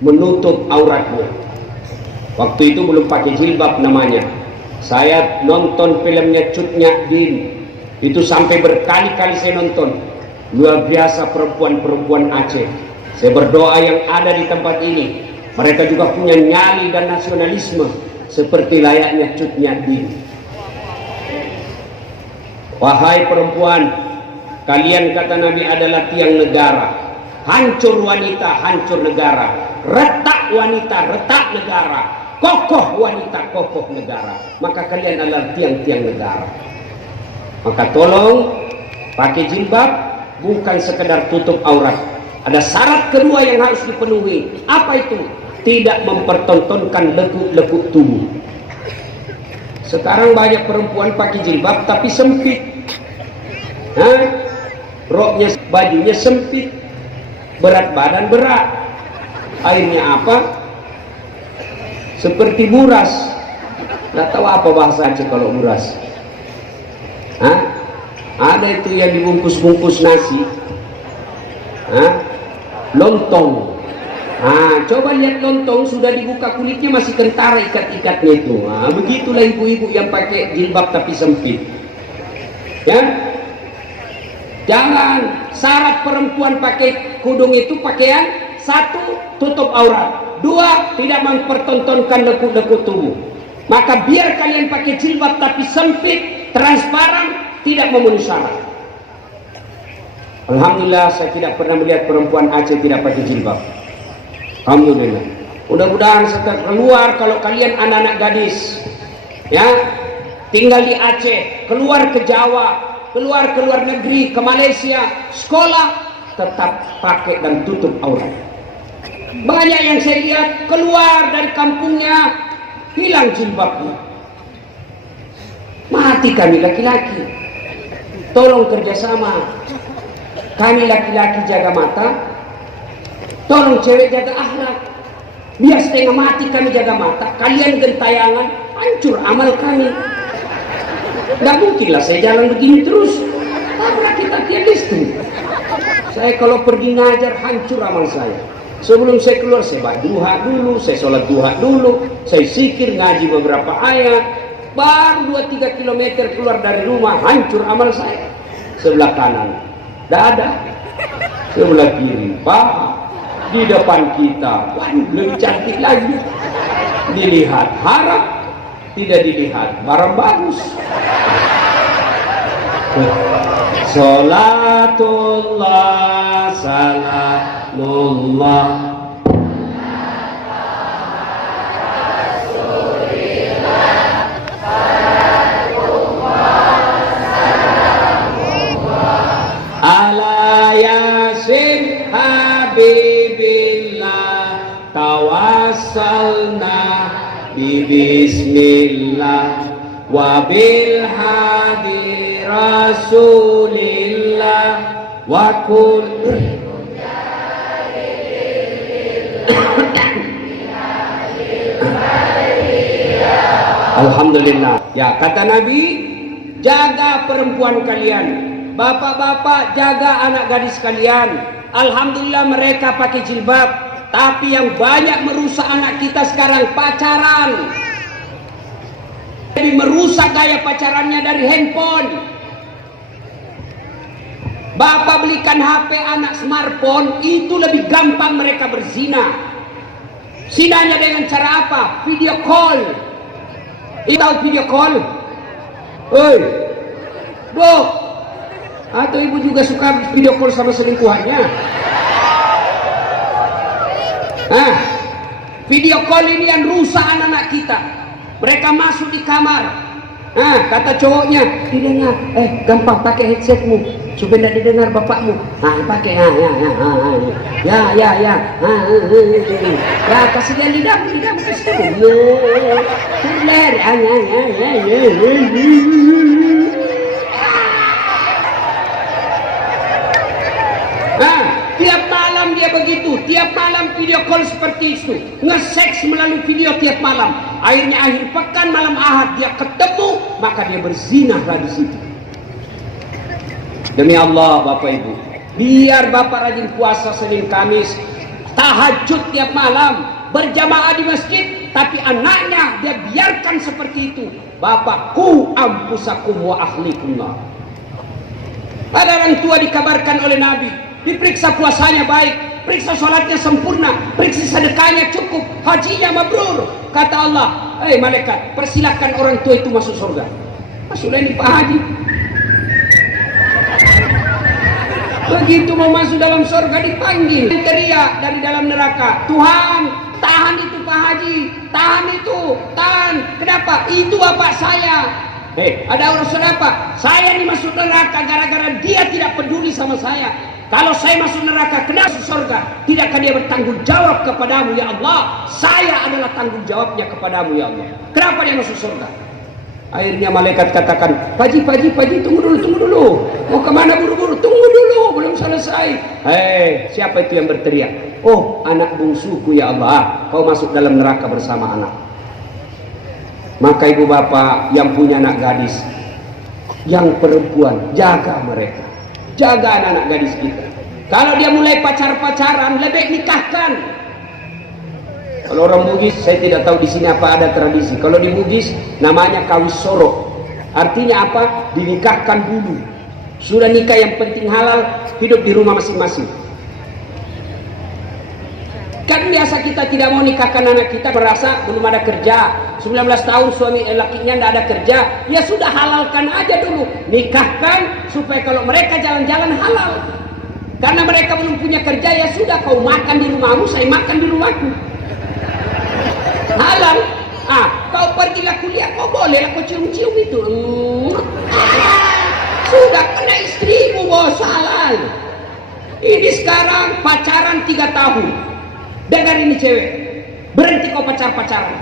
menutup auratnya. Waktu itu belum pakai jilbab namanya. Saya nonton filmnya Cut Nyak Din. Itu sampai berkali-kali saya nonton. Luar biasa perempuan-perempuan Aceh. Saya berdoa yang ada di tempat ini, mereka juga punya nyali dan nasionalisme seperti layaknya Cut Nyak Din. Wahai perempuan, kalian kata Nabi adalah tiang negara. Hancur wanita, hancur negara. Retak wanita, retak negara. Kokoh wanita, kokoh negara. Maka kalian adalah tiang-tiang negara. Maka tolong pakai jilbab, bukan sekedar tutup aurat. Ada syarat kedua yang harus dipenuhi. Apa itu? Tidak mempertontonkan lekuk-lekuk tubuh. Sekarang banyak perempuan pakai jilbab tapi sempit. Roknya, bajunya sempit. Berat badan berat. Akhirnya apa? seperti buras. Nggak tahu apa bahasa Aceh kalau buras. Hah? Ada itu yang dibungkus-bungkus nasi. Hah? Lontong. Coba lihat lontong sudah dibuka kulitnya masih kentara ikat-ikatnya itu. Begitulah ibu-ibu yang pakai jilbab tapi sempit. Ya, jangan. Syarat perempuan pakai kudung itu pakaian: satu, tutup aurat; dua, tidak mempertontonkan lekuk-lekuk tubuh. Maka biar kalian pakai jilbab tapi sempit, transparan, tidak memenuhi syarat. Alhamdulillah saya tidak pernah melihat perempuan Aceh tidak pakai jilbab. Alhamdulillah. Mudah-mudahan setelah keluar, kalau kalian anak-anak gadis ya tinggal di Aceh, keluar ke Jawa, keluar ke luar negeri, ke Malaysia, sekolah, tetap pakai dan tutup aurat. Banyak yang saya lihat keluar dari kampungnya hilang jilbabnya. Mati kami laki-laki. Tolong kerjasama. Kami laki-laki jaga mata, tolong cewek jaga akhlak. Biar setengah mati kami jaga mata, kalian gentayangan, hancur amal kami. Gak mungkin lah saya jalan begini terus, karena kita tiap listrik. Saya kalau pergi ngajar hancur amal saya. Sebelum saya keluar saya baca duha dulu, saya sholat duha dulu, saya zikir ngaji beberapa ayat. Baru 2-3 kilometer keluar dari rumah hancur amal saya. Sebelah kanan dada, sebelah kiri paha, di depan kita waduh lebih cantik lagi. Dilihat harap, tidak dilihat barang bagus. Salatullah salamullah ala yasin habibillah tawassalna bismillah wa bil hadi rasulillah wa kul. Alhamdulillah. Ya, kata Nabi, jaga perempuan kalian. Bapak-bapak jaga anak gadis kalian. Alhamdulillah mereka pakai jilbab. Tapi yang banyak merusak anak kita sekarang pacaran. Jadi merusak gaya pacarannya dari handphone. Bapak belikan HP anak smartphone, itu lebih gampang mereka berzina. Zinanya dengan cara apa? Video call. Tahu video call? Hei, Dok. Atau ibu juga suka video call sama selingkuhannya? Video call ini yang rusak anak-anak kita. Mereka masuk di kamar. Kata cowoknya, didengar. Gampang pakai headsetmu supaya tidak didengar bapakmu. Pakai. Ya, kasih dia lidah kasih. Tiap malam dia begitu, tiap malam video call seperti itu, nge-seks melalui video tiap malam. Akhirnya akhir pekan malam Ahad dia ketemu, maka dia berzinahlah di situ. Demi Allah Bapak Ibu, biar Bapak rajin puasa Senin Kamis, tahajud tiap malam, berjamaah di masjid, tapi anaknya dia biarkan seperti itu. Bapak, ku ampusakum wa ahlikumlah. Ada orang tua dikabarkan oleh Nabi, diperiksa puasanya baik, periksa sholatnya sempurna, periksa sedekahnya cukup, hajinya mabrur. Kata Allah, malaikat, persilahkan orang tua itu masuk surga. Masuklah ini Pak Haji. Begitu mau masuk dalam surga dipanggil, teriak dari dalam neraka, Tuhan, tahan itu Pak Haji, tahan itu, tahan. Kenapa? Itu bapak saya. Ada urusan apa? Saya ini masuk neraka gara-gara dia tidak peduli sama saya. Kalau saya masuk neraka, kena masuk surga, tidakkah dia bertanggung jawab kepadamu ya Allah? Saya adalah tanggung jawabnya kepadamu ya Allah. Kenapa dia masuk surga? Akhirnya malaikat katakan, Paji, tunggu dulu. Mau kemana buru-buru? Tunggu dulu, belum selesai. Siapa itu yang berteriak? Oh, anak bungsuku ya Allah. Kau masuk dalam neraka bersama anak. Maka ibu bapak yang punya anak gadis, yang perempuan, jaga mereka, jaga anak-anak gadis kita. Kalau dia mulai pacaran, lebih nikahkan. Kalau orang Bugis, saya tidak tahu di sini apa ada tradisi. Kalau di Bugis namanya kawis soro. Artinya apa? Dinikahkan dulu. Sudah nikah yang penting halal, hidup di rumah masing-masing. Kan biasa kita tidak mau nikahkan anak kita, merasa belum ada kerja. 19 tahun suami lakinya tidak ada kerja, ya sudah halalkan aja dulu. Nikahkan supaya kalau mereka jalan-jalan halal. Karena mereka belum punya kerja, ya sudah kau makan di rumahmu, saya makan di rumahku. Halal. Kau pergilah kuliah, kau bolehlah kau cium-cium itu. Sudah kena istrimu, bos, halal. Ini sekarang pacaran 3 tahun. Dengar ini cewek, berhenti kau pacaran.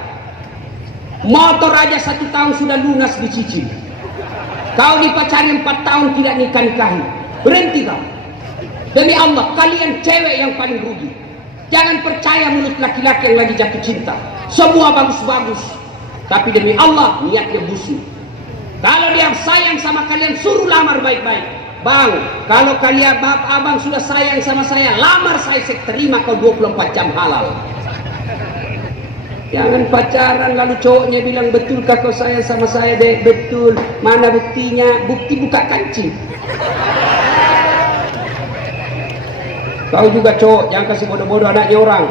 Motor aja 1 tahun sudah lunas dicicil. Kau dipacari 4 tahun tidak nikah-nikahi. Berhenti kau. Demi Allah, kalian cewek yang paling rugi. Jangan percaya mulut laki-laki yang lagi jatuh cinta. Semua bagus-bagus, tapi demi Allah niatnya busuk. Kalau dia sayang sama kalian, suruh lamar baik-baik. Bang, kalau kalian abang sudah sayang sama saya, lamar saya terima kau 24 jam halal. Jangan pacaran lalu cowoknya bilang, betulkah kau sayang sama saya? Dek, betul. Mana buktinya? Bukti buka kancing. Kau juga cowok, jangan kasih bodoh-bodoh anaknya orang.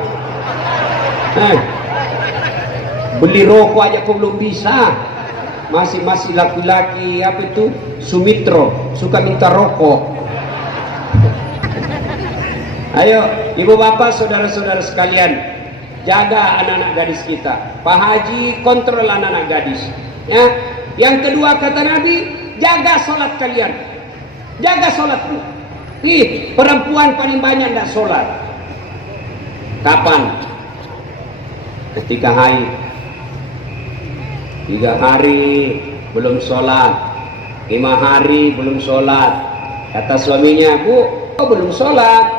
Beli rokok aja kau belum bisa. Masih laki-laki apa itu Sumitro, suka minta rokok. Ayo ibu bapak saudara-saudara sekalian, jaga anak-anak gadis kita. Pak Haji kontrol anak-anak gadis ya. Yang kedua kata Nabi, jaga sholat kalian, jaga sholatmu. Perempuan paling banyak tidak sholat. Kapan? Ketika haid. 3 hari belum sholat, 5 hari belum sholat. Kata suaminya, bu, kok belum sholat?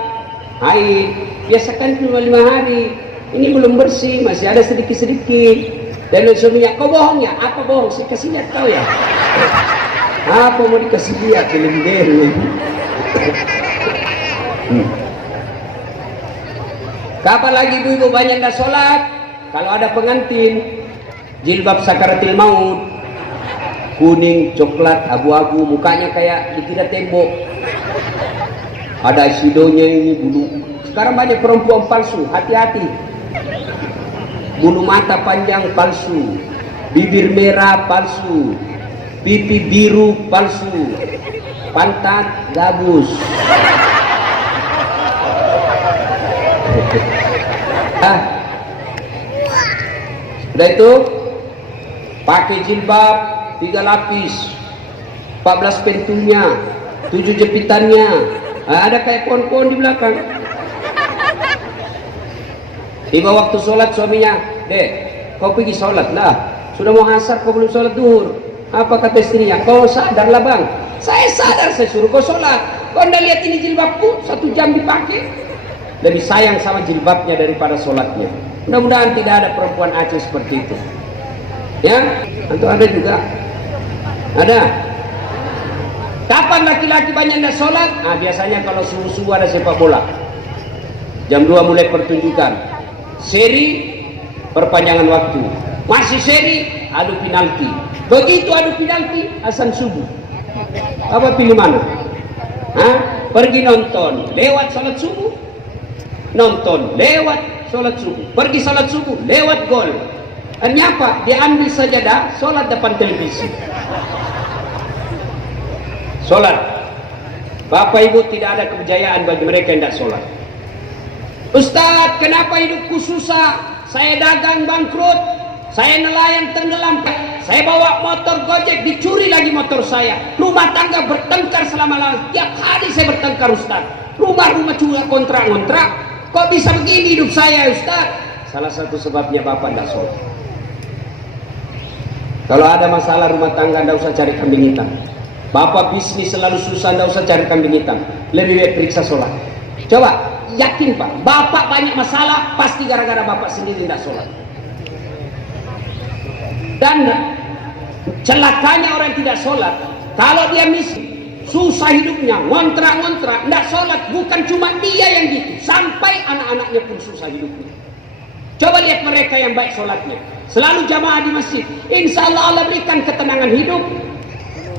Haid, biasakan cuma 5 hari. Ini belum bersih, masih ada sedikit-sedikit. Dan suaminya, kok bohong ya? Apa bohong? Saya kasih lihat kau ya. Apa mau dikasih lihat? Lebih. Kapan lagi ibu-ibu banyak nggak sholat? Kalau ada pengantin, jilbab sakaratil maut, kuning, coklat, abu-abu, mukanya kayak dikira tembok. Ada sidonya ini bulu. Sekarang banyak perempuan palsu, hati-hati. Bulu mata panjang palsu, bibir merah palsu, pipi biru palsu, pantat gabus. Udah itu pakai jilbab 3 lapis, 14 pentunya, 7 jepitannya, ada kayak pohon-pohon di belakang. Tiba waktu sholat suaminya, dek, kau pergi sholat lah. Sudah mau asar kau belum sholat duhur. Apa kata istrinya? Kau sadarlah bang. Saya sadar, saya suruh kau sholat. Kau anda lihat ini jilbabku 1 jam dipakai. Lebih sayang sama jilbabnya daripada sholatnya. Mudah-mudahan tidak ada perempuan Aceh seperti itu. Ya, atau ada juga? Ada. Kapan laki-laki banyak tidak sholat? Biasanya kalau subuh-subuh ada sepak bola. Jam 2 mulai pertunjukan. Seri perpanjangan waktu. Masih seri adu penalti. Begitu adu penalti azan subuh. Apa pilih mana? Pergi nonton lewat salat subuh. Nonton lewat sholat subuh, pergi sholat subuh lewat gol. Artinya apa? Diambil sajadah, sholat depan televisi. Sholat. Bapak ibu tidak ada kejayaan bagi mereka yang tidak sholat. Ustaz, kenapa hidupku susah? Saya dagang bangkrut, saya nelayan tenggelam, saya bawa motor gojek dicuri lagi motor saya. Rumah tangga bertengkar selama-lamanya. Tiap hari saya bertengkar Ustaz. Rumah-rumah juga kontrak-kontrak. Kok bisa begini hidup saya Ustaz? Salah satu sebabnya bapak tidak sholat. Kalau ada masalah rumah tangga, tidak usah cari kambing hitam. Bapak bisnis selalu susah, tidak usah cari kambing hitam. Lebih baik periksa sholat. Coba, yakin pak, bapak banyak masalah, pasti gara-gara bapak sendiri tidak sholat. Dan celakanya orang tidak sholat, kalau dia miskin, susah hidupnya, ngontrak-ngontrak, tidak sholat, bukan cuma dia yang gitu, sampai anak-anaknya pun susah hidupnya. Coba lihat mereka yang baik sholatnya, selalu jamaah di masjid, insya Allah Allah berikan ketenangan hidup.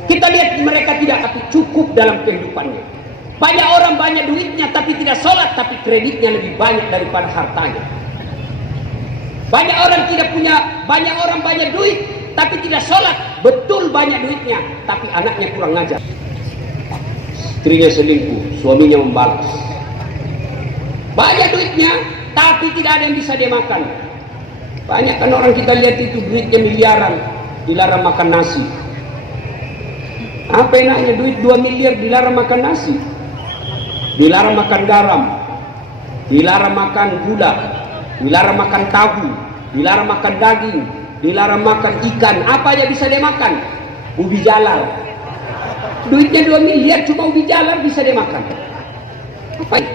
Kita lihat mereka tidak tapi cukup dalam kehidupannya. Banyak orang banyak duitnya tapi tidak sholat, tapi kreditnya lebih banyak daripada hartanya. Banyak orang tidak punya, banyak orang banyak duit tapi tidak sholat, betul banyak duitnya tapi anaknya kurang ngajar. Istrinya selingkuh, suaminya membalas. Banyak duitnya tapi tidak ada yang bisa dia makan. Banyak kan orang kita lihat itu duitnya miliaran, dilarang makan nasi. Apa enaknya duit 2 miliar dilarang makan nasi, dilarang makan garam, dilarang makan gula, dilarang makan tahu, dilarang makan daging, dilarang makan ikan. Apa aja bisa dia makan? Ubi jalar. Duitnya 2 miliar cuma ubi jalar bisa dia makan. Apa itu?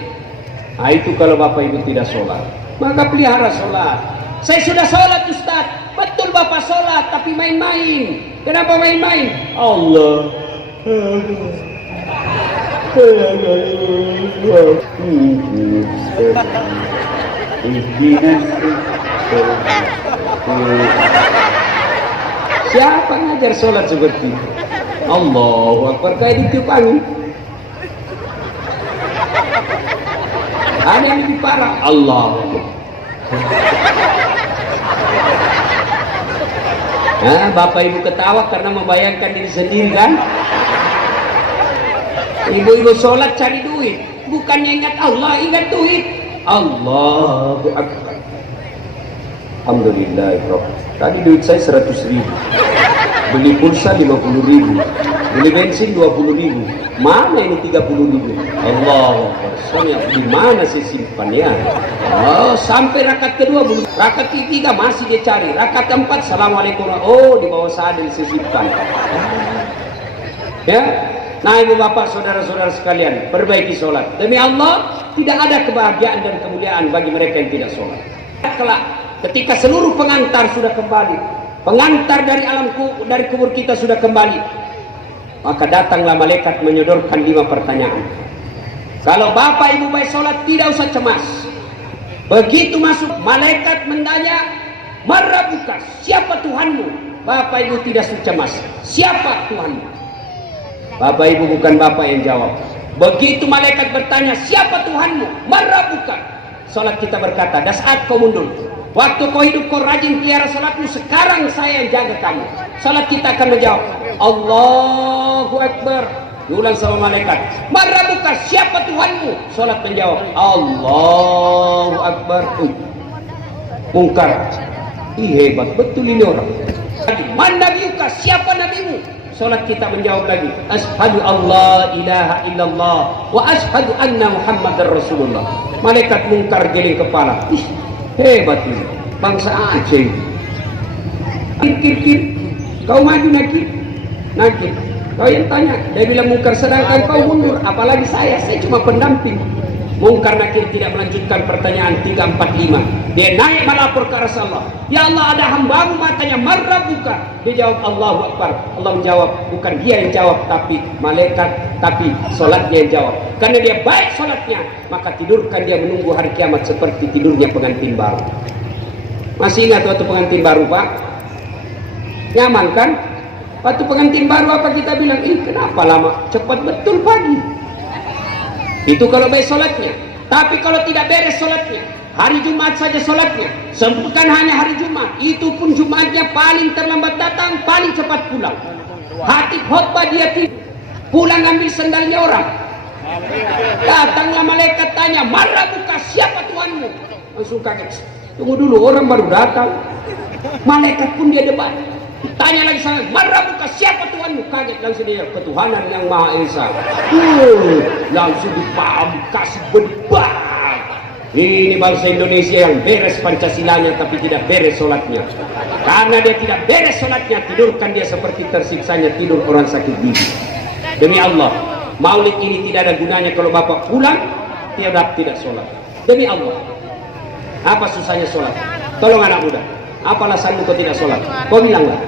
Nah, itu kalau bapak ibu tidak sholat, maka pelihara sholat. Saya sudah sholat Ustaz, betul bapak sholat tapi main-main. Kenapa main-main? Allah siapa ngajar sholat seperti itu? Allahu Akbar, kayak ditiup angin. Ada yang lebih parah, Allah. Nah, bapak ibu ketawa karena membayangkan diri sendiri kan. Ibu-ibu sholat cari duit, bukannya ingat Allah, ingat duit. Allahu Akbar. Alhamdulillah. Tadi duit saya 100.000, beli pulsa 50.000, beli bensin 20.000. Mana ini 30.000? Allah, di mana saya simpannya? Oh, sampai rakaat kedua belum, rakaat ketiga masih dia cari, rakaat keempat assalamualaikum. Oh, di bawah sadar saya simpan. Ya, nah ibu bapak saudara-saudara sekalian, perbaiki sholat. Demi Allah, tidak ada kebahagiaan dan kemuliaan bagi mereka yang tidak sholat. Kelak, ketika seluruh pengantar sudah kembali, pengantar dari dari kubur kita sudah kembali, maka datanglah malaikat menyodorkan 5 pertanyaan. Kalau bapak ibu baik sholat, tidak usah cemas. Begitu masuk, malaikat mendanya, "Marabuka, siapa Tuhanmu?" Bapak ibu tidak usah cemas, siapa Tuhanmu? Bapak ibu bukan bapak yang jawab. Begitu malaikat bertanya, siapa Tuhanmu? Marabuka. Sholat kita berkata, "Das saat kau mundur. Waktu kau hidup kau rajin tiara sholatmu, sekarang saya yang jaga kamu." Sholat kita akan menjawab, Allahu Akbar. Diulang sama malaikat, "Marabuka, siapa Tuhanmu?" Sholat menjawab, Allahu Akbar. Mungkar, hebat betul ini orang. "Man nabiyuka, siapa nabimu?" Sholat kita menjawab lagi, "Ashhadu Allah ilaha illallah wa ashhadu anna Muhammadar Rasulullah." Malaikat mungkar geling kepala. Ih, hebat ini, bangsa Aceh. Kir, kau maju nakir. Kau yang tanya, dia bilang mungkar, sedangkan kau mundur, apalagi saya cuma pendamping. Mungkar nakir tidak melanjutkan pertanyaan 345. Dia naik melapor ke Rasulullah, "Ya Allah, ada hambamu matanya, marabuka." Dia jawab, Allahu Akbar. Allah menjawab, bukan dia yang jawab, tapi malaikat, tapi sholatnya yang jawab. Karena dia baik sholatnya, maka tidurkan dia menunggu hari kiamat seperti tidurnya pengantin baru. Masih ingat waktu pengantin baru, Pak? Nyaman kan? Waktu pengantin baru apa kita bilang? Kenapa lama? Cepat betul pagi. Itu kalau baik sholatnya. Tapi kalau tidak beres sholatnya, hari Jumat saja sholatnya, bukan hanya hari Jumat, itu pun Jumatnya paling terlambat datang, paling cepat pulang. Hati khotbah dia pulang ambil sendalnya orang. Datanglah malaikat tanya, "Marabuka, siapa Tuhanmu?" Langsung kaget. Tunggu dulu, orang baru datang. Malaikat pun dia debat. Tanya lagi sana, "Marabuka, siapa Tuhanmu?" Kaget langsung dia, "Ketuhanan yang Maha Esa." Langsung dipaham, kasih beban. Ini bangsa Indonesia yang beres Pancasilanya tapi tidak beres sholatnya. Karena dia tidak beres sholatnya, tidurkan dia seperti tersiksanya tidur orang sakit gigi. Demi Allah, maulid ini tidak ada gunanya kalau bapak pulang tidak sholat. Demi Allah, apa susahnya sholat? Tolong anak muda, Apa alasanmu kau tidak sholat? Kau bilanglah.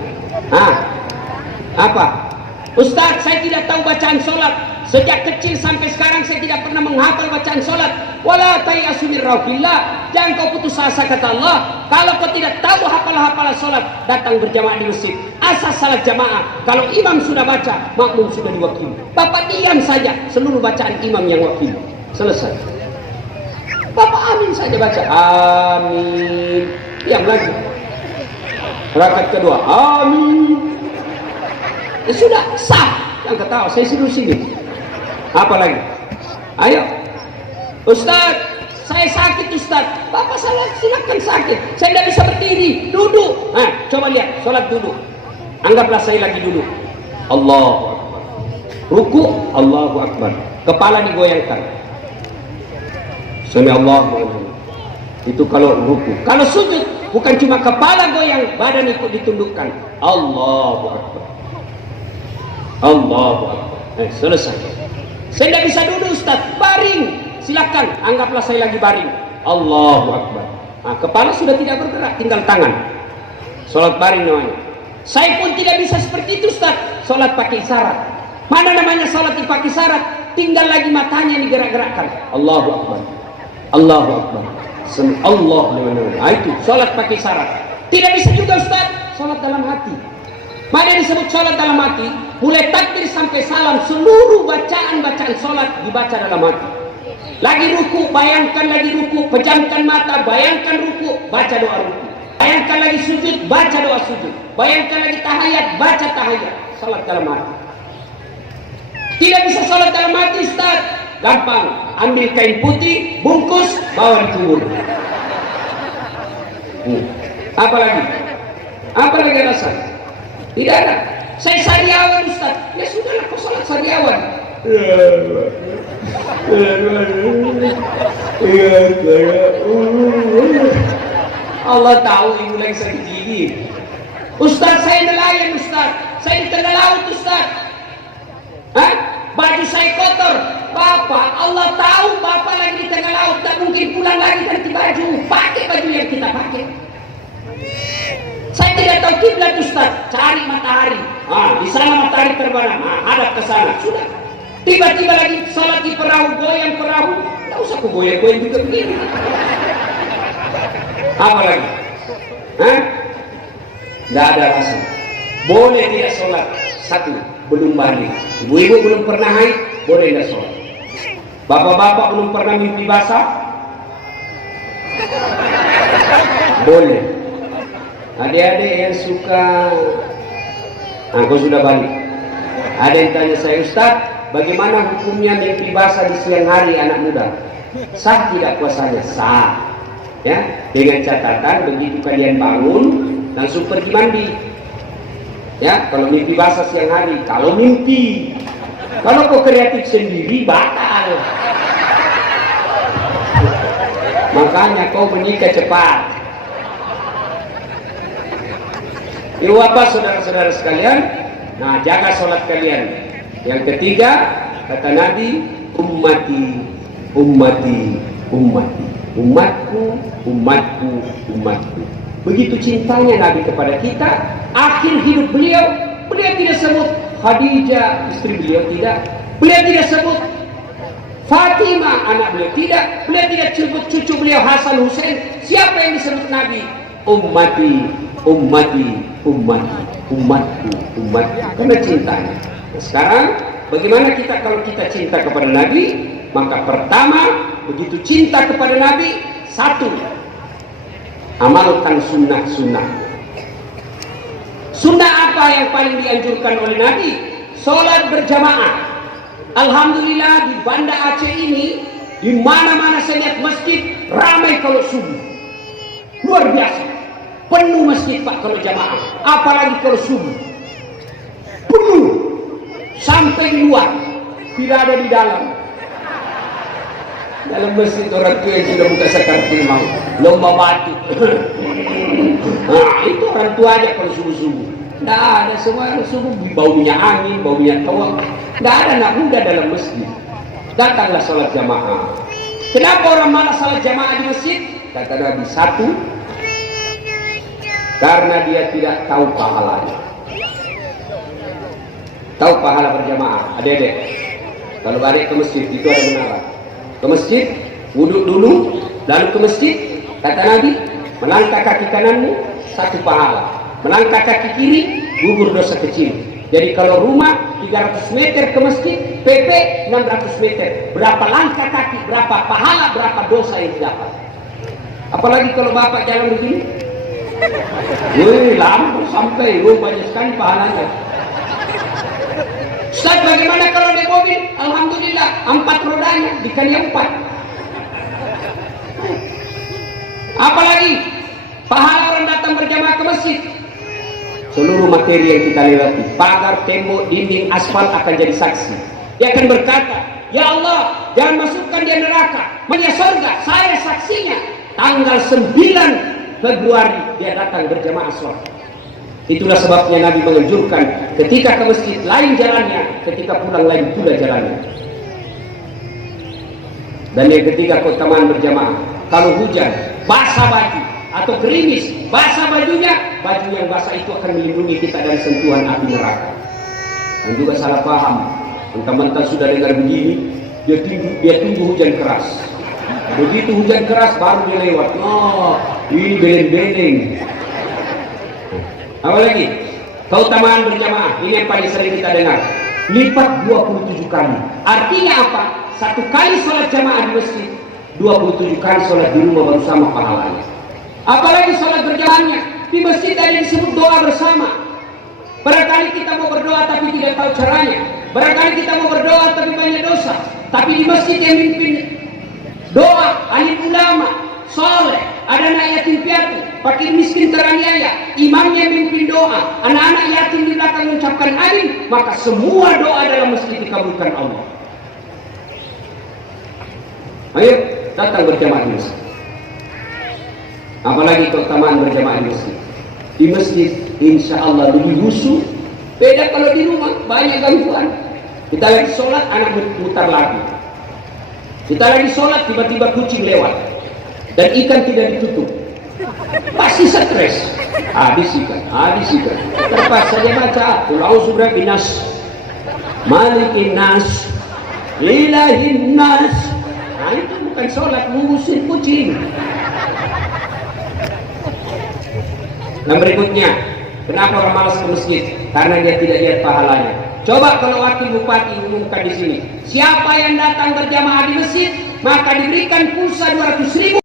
Apa? Ustaz, saya tidak tahu bacaan sholat. Sejak kecil sampai sekarang saya tidak pernah menghafal bacaan sholat. Wala tayasu min rauhillah. Jangan kau putus asa, kata Allah. Kalau kau tidak tahu hafalan sholat, datang berjamaah di masjid. Asas salat jamaah. Kalau imam sudah baca, makmum sudah diwakili. Bapak diam saja seluruh bacaan imam yang wakili. Selesai. Bapak amin saja baca. Amin. Diam lagi. Rakaat kedua. Amin. Ya sudah sah. Yang ketawa saya sini. Apa lagi? Ayo. Ustaz, saya sakit Ustaz. Bapak salah, silakan sakit. Saya tidak bisa berdiri, duduk. Coba lihat, sholat duduk. Anggaplah saya lagi duduk. Allahu Akbar. Ruku, Allahu Akbar. Kepala digoyangkan. Sami Allahu Akbar. Itu kalau ruku. Kalau sujud, bukan cuma kepala goyang, badan ikut ditundukkan. Allahu Akbar. Allahu Akbar. Selesai. Saya tidak bisa duduk Ustaz, baring. Silakan, anggaplah saya lagi baring. Allahu Akbar. Kepala sudah tidak bergerak, tinggal tangan. Sholat baring namanya. Saya pun tidak bisa seperti itu Ustaz. Sholat pakai isyarat. Mana namanya sholat pakai isyarat? Tinggal lagi matanya digerak-gerakkan. Allahu Akbar. Allahu Akbar. Itu sholat pakai isyarat. Tidak bisa juga Ustaz. Sholat dalam hati. Mana disebut sholat dalam hati? Mulai takbir sampai salam, seluruh bacaan-bacaan sholat dibaca dalam hati. Lagi ruku, bayangkan lagi ruku, pejamkan mata, bayangkan ruku, baca doa ruku. Bayangkan lagi sujud, baca doa sujud. Bayangkan lagi tahiyat, baca tahiyat. Sholat dalam hati. Tidak bisa sholat dalam hati Ustaz. Gampang, ambil kain putih, bungkus, bawa di kubur. Apa lagi? Apa lagi alasan? Tidak ada. Saya sariawan Ustaz. Ya sudahlah, kau sholat sariawan. Allah tahu ibu lagi sakit gigi. Ustaz, saya nelayan Ustaz. Saya di tengah laut Ustaz. Baju saya kotor. Bapak, Allah tahu Bapak lagi di tengah laut. Tak mungkin pulang lagi ganti baju. Pakai baju yang kita pakai. Saya tidak tahu kiblat Ustaz. Cari matahari. Di sana matahari terbenam. Hadap ke sana. Sudah. Tiba-tiba lagi salat di perahu, goyang perahu. Tidak usah aku goyang-goyang juga begini. Apa lagi? Tidak ada alasan. Boleh tidak sholat. Satu, belum balik. Ibu-ibu belum pernah haid, boleh tidak sholat. Bapak-bapak belum pernah mimpi basah, boleh. Adik-adik yang suka, kau sudah balik. Ada yang tanya saya, Ustaz, bagaimana hukumnya mimpi basah di siang hari anak muda? Sah tidak puasanya? Sah. Ya, dengan catatan begitu kalian bangun langsung pergi mandi. Ya, kalau mimpi basah siang hari, kalau mimpi. Kalau kau kreatif sendiri batal. Makanya kau menikah cepat. Ibu bapak saudara-saudara sekalian, jaga sholat kalian. Yang ketiga, kata Nabi, ummati, ummati, ummati. Umatku, umatku, umatku. Begitu cintanya Nabi kepada kita, akhir hidup beliau tidak sebut Khadijah istri beliau, tidak. Beliau tidak sebut Fatimah anak beliau, tidak. Beliau tidak sebut cucu beliau Hasan Hussein. Siapa yang disebut Nabi? Ummati, ummati, ummati, umatku, umatku. Karena cintanya. Nah, sekarang bagaimana kita kalau kita cinta kepada Nabi? Maka pertama, begitu cinta kepada Nabi, satu, amalkan sunnah-sunnah. Sunnah apa yang paling dianjurkan oleh Nabi? Sholat berjamaah. Alhamdulillah di Banda Aceh ini, di mana-mana saya lihat masjid ramai kalau subuh, luar biasa, penuh masjid Pak kalau jamaah, apalagi kalau subuh, penuh sampai di luar, tidak ada di dalam. Dalam masjid orang tua yang sudah buka sakaratul maut, lomba batu. Itu orang tua aja kalau subuh-subuh. Tidak ada, semua subuh baunya angin, baunya tawak. Tidak ada anak muda dalam masjid. Datanglah sholat jamaah. Kenapa orang malas sholat jamaah di masjid? Kata Nabi, satu, karena dia tidak tahu pahalanya. Tahu pahala berjamaah, adik-adik? Kalau balik ke masjid itu ada menara. Ke masjid, wudhu dulu, lalu ke masjid, kata Nabi, melangkah kaki kananmu satu pahala, melangkah kaki kiri gugur dosa kecil. Jadi kalau rumah 300 meter ke masjid, PP 600 meter. Berapa langkah kaki, berapa pahala, berapa dosa yang didapat. Apalagi kalau bapak jalan begini, wih, lama sampai, banyak sekali pahalanya. Ustaz, bagaimana kalau di mobil? Alhamdulillah, 4 rodanya dikali 4. Apalagi pahala orang datang berjamaah ke masjid. Seluruh materi yang kita lewati, pagar, tembok, dinding, aspal akan jadi saksi. Dia akan berkata, ya Allah, jangan masukkan dia neraka, media surga, saya saksinya. Tanggal 9 Februari dia datang berjamaah sholat. Itulah sebabnya Nabi menganjurkan ketika ke masjid lain jalannya, ketika pulang lain pula jalannya. Dan yang ketiga keutamaan berjamaah, kalau hujan basah baju atau gerimis basah bajunya, baju yang basah itu akan melindungi kita dari sentuhan api neraka. Dan juga salah paham, mentang-mentang sudah dengar begini, dia tunggu hujan keras. Begitu hujan keras baru dia lewat. Oh, ini beleng-beleng. Apa lagi? Keutamaan berjamaah, ini yang paling sering kita dengar. Lipat 27 kali. Artinya apa? Satu kali sholat jamaah di masjid, 27 kali sholat di rumah bersama pahalanya. Apalagi sholat berjamaahnya di masjid ada yang disebut doa bersama. Barangkali kita mau berdoa tapi tidak tahu caranya. Barangkali kita mau berdoa tapi banyak dosa. Tapi di masjid yang mimpin doa, alim ulama, soleh, ada anak yatim piatu, fakir miskin teraniaya, imamnya mimpin doa, anak-anak yatim di belakang mengucapkan amin, maka semua doa dalam masjid dikabulkan Allah. Ayo datang berjamaah di masjid. Apalagi keutamaan berjamaah di masjid. Di masjid insya Allah lebih khusyuk. Beda kalau di rumah banyak gangguan. Kita lagi sholat anak mutar lagi. Kita lagi sholat tiba-tiba kucing lewat dan ikan tidak ditutup. Pasti stres. Habis ikan. Terpaksa dia baca Qul a'udzu birabbin nas, malikin nas, ilahin nas. Nah, itu bukan sholat, mengusir kucing. Dan berikutnya, kenapa orang malas ke masjid? Karena dia tidak lihat pahalanya. Coba kalau wakil bupati umumkan di sini, siapa yang datang berjamaah di masjid, maka diberikan pulsa 200.000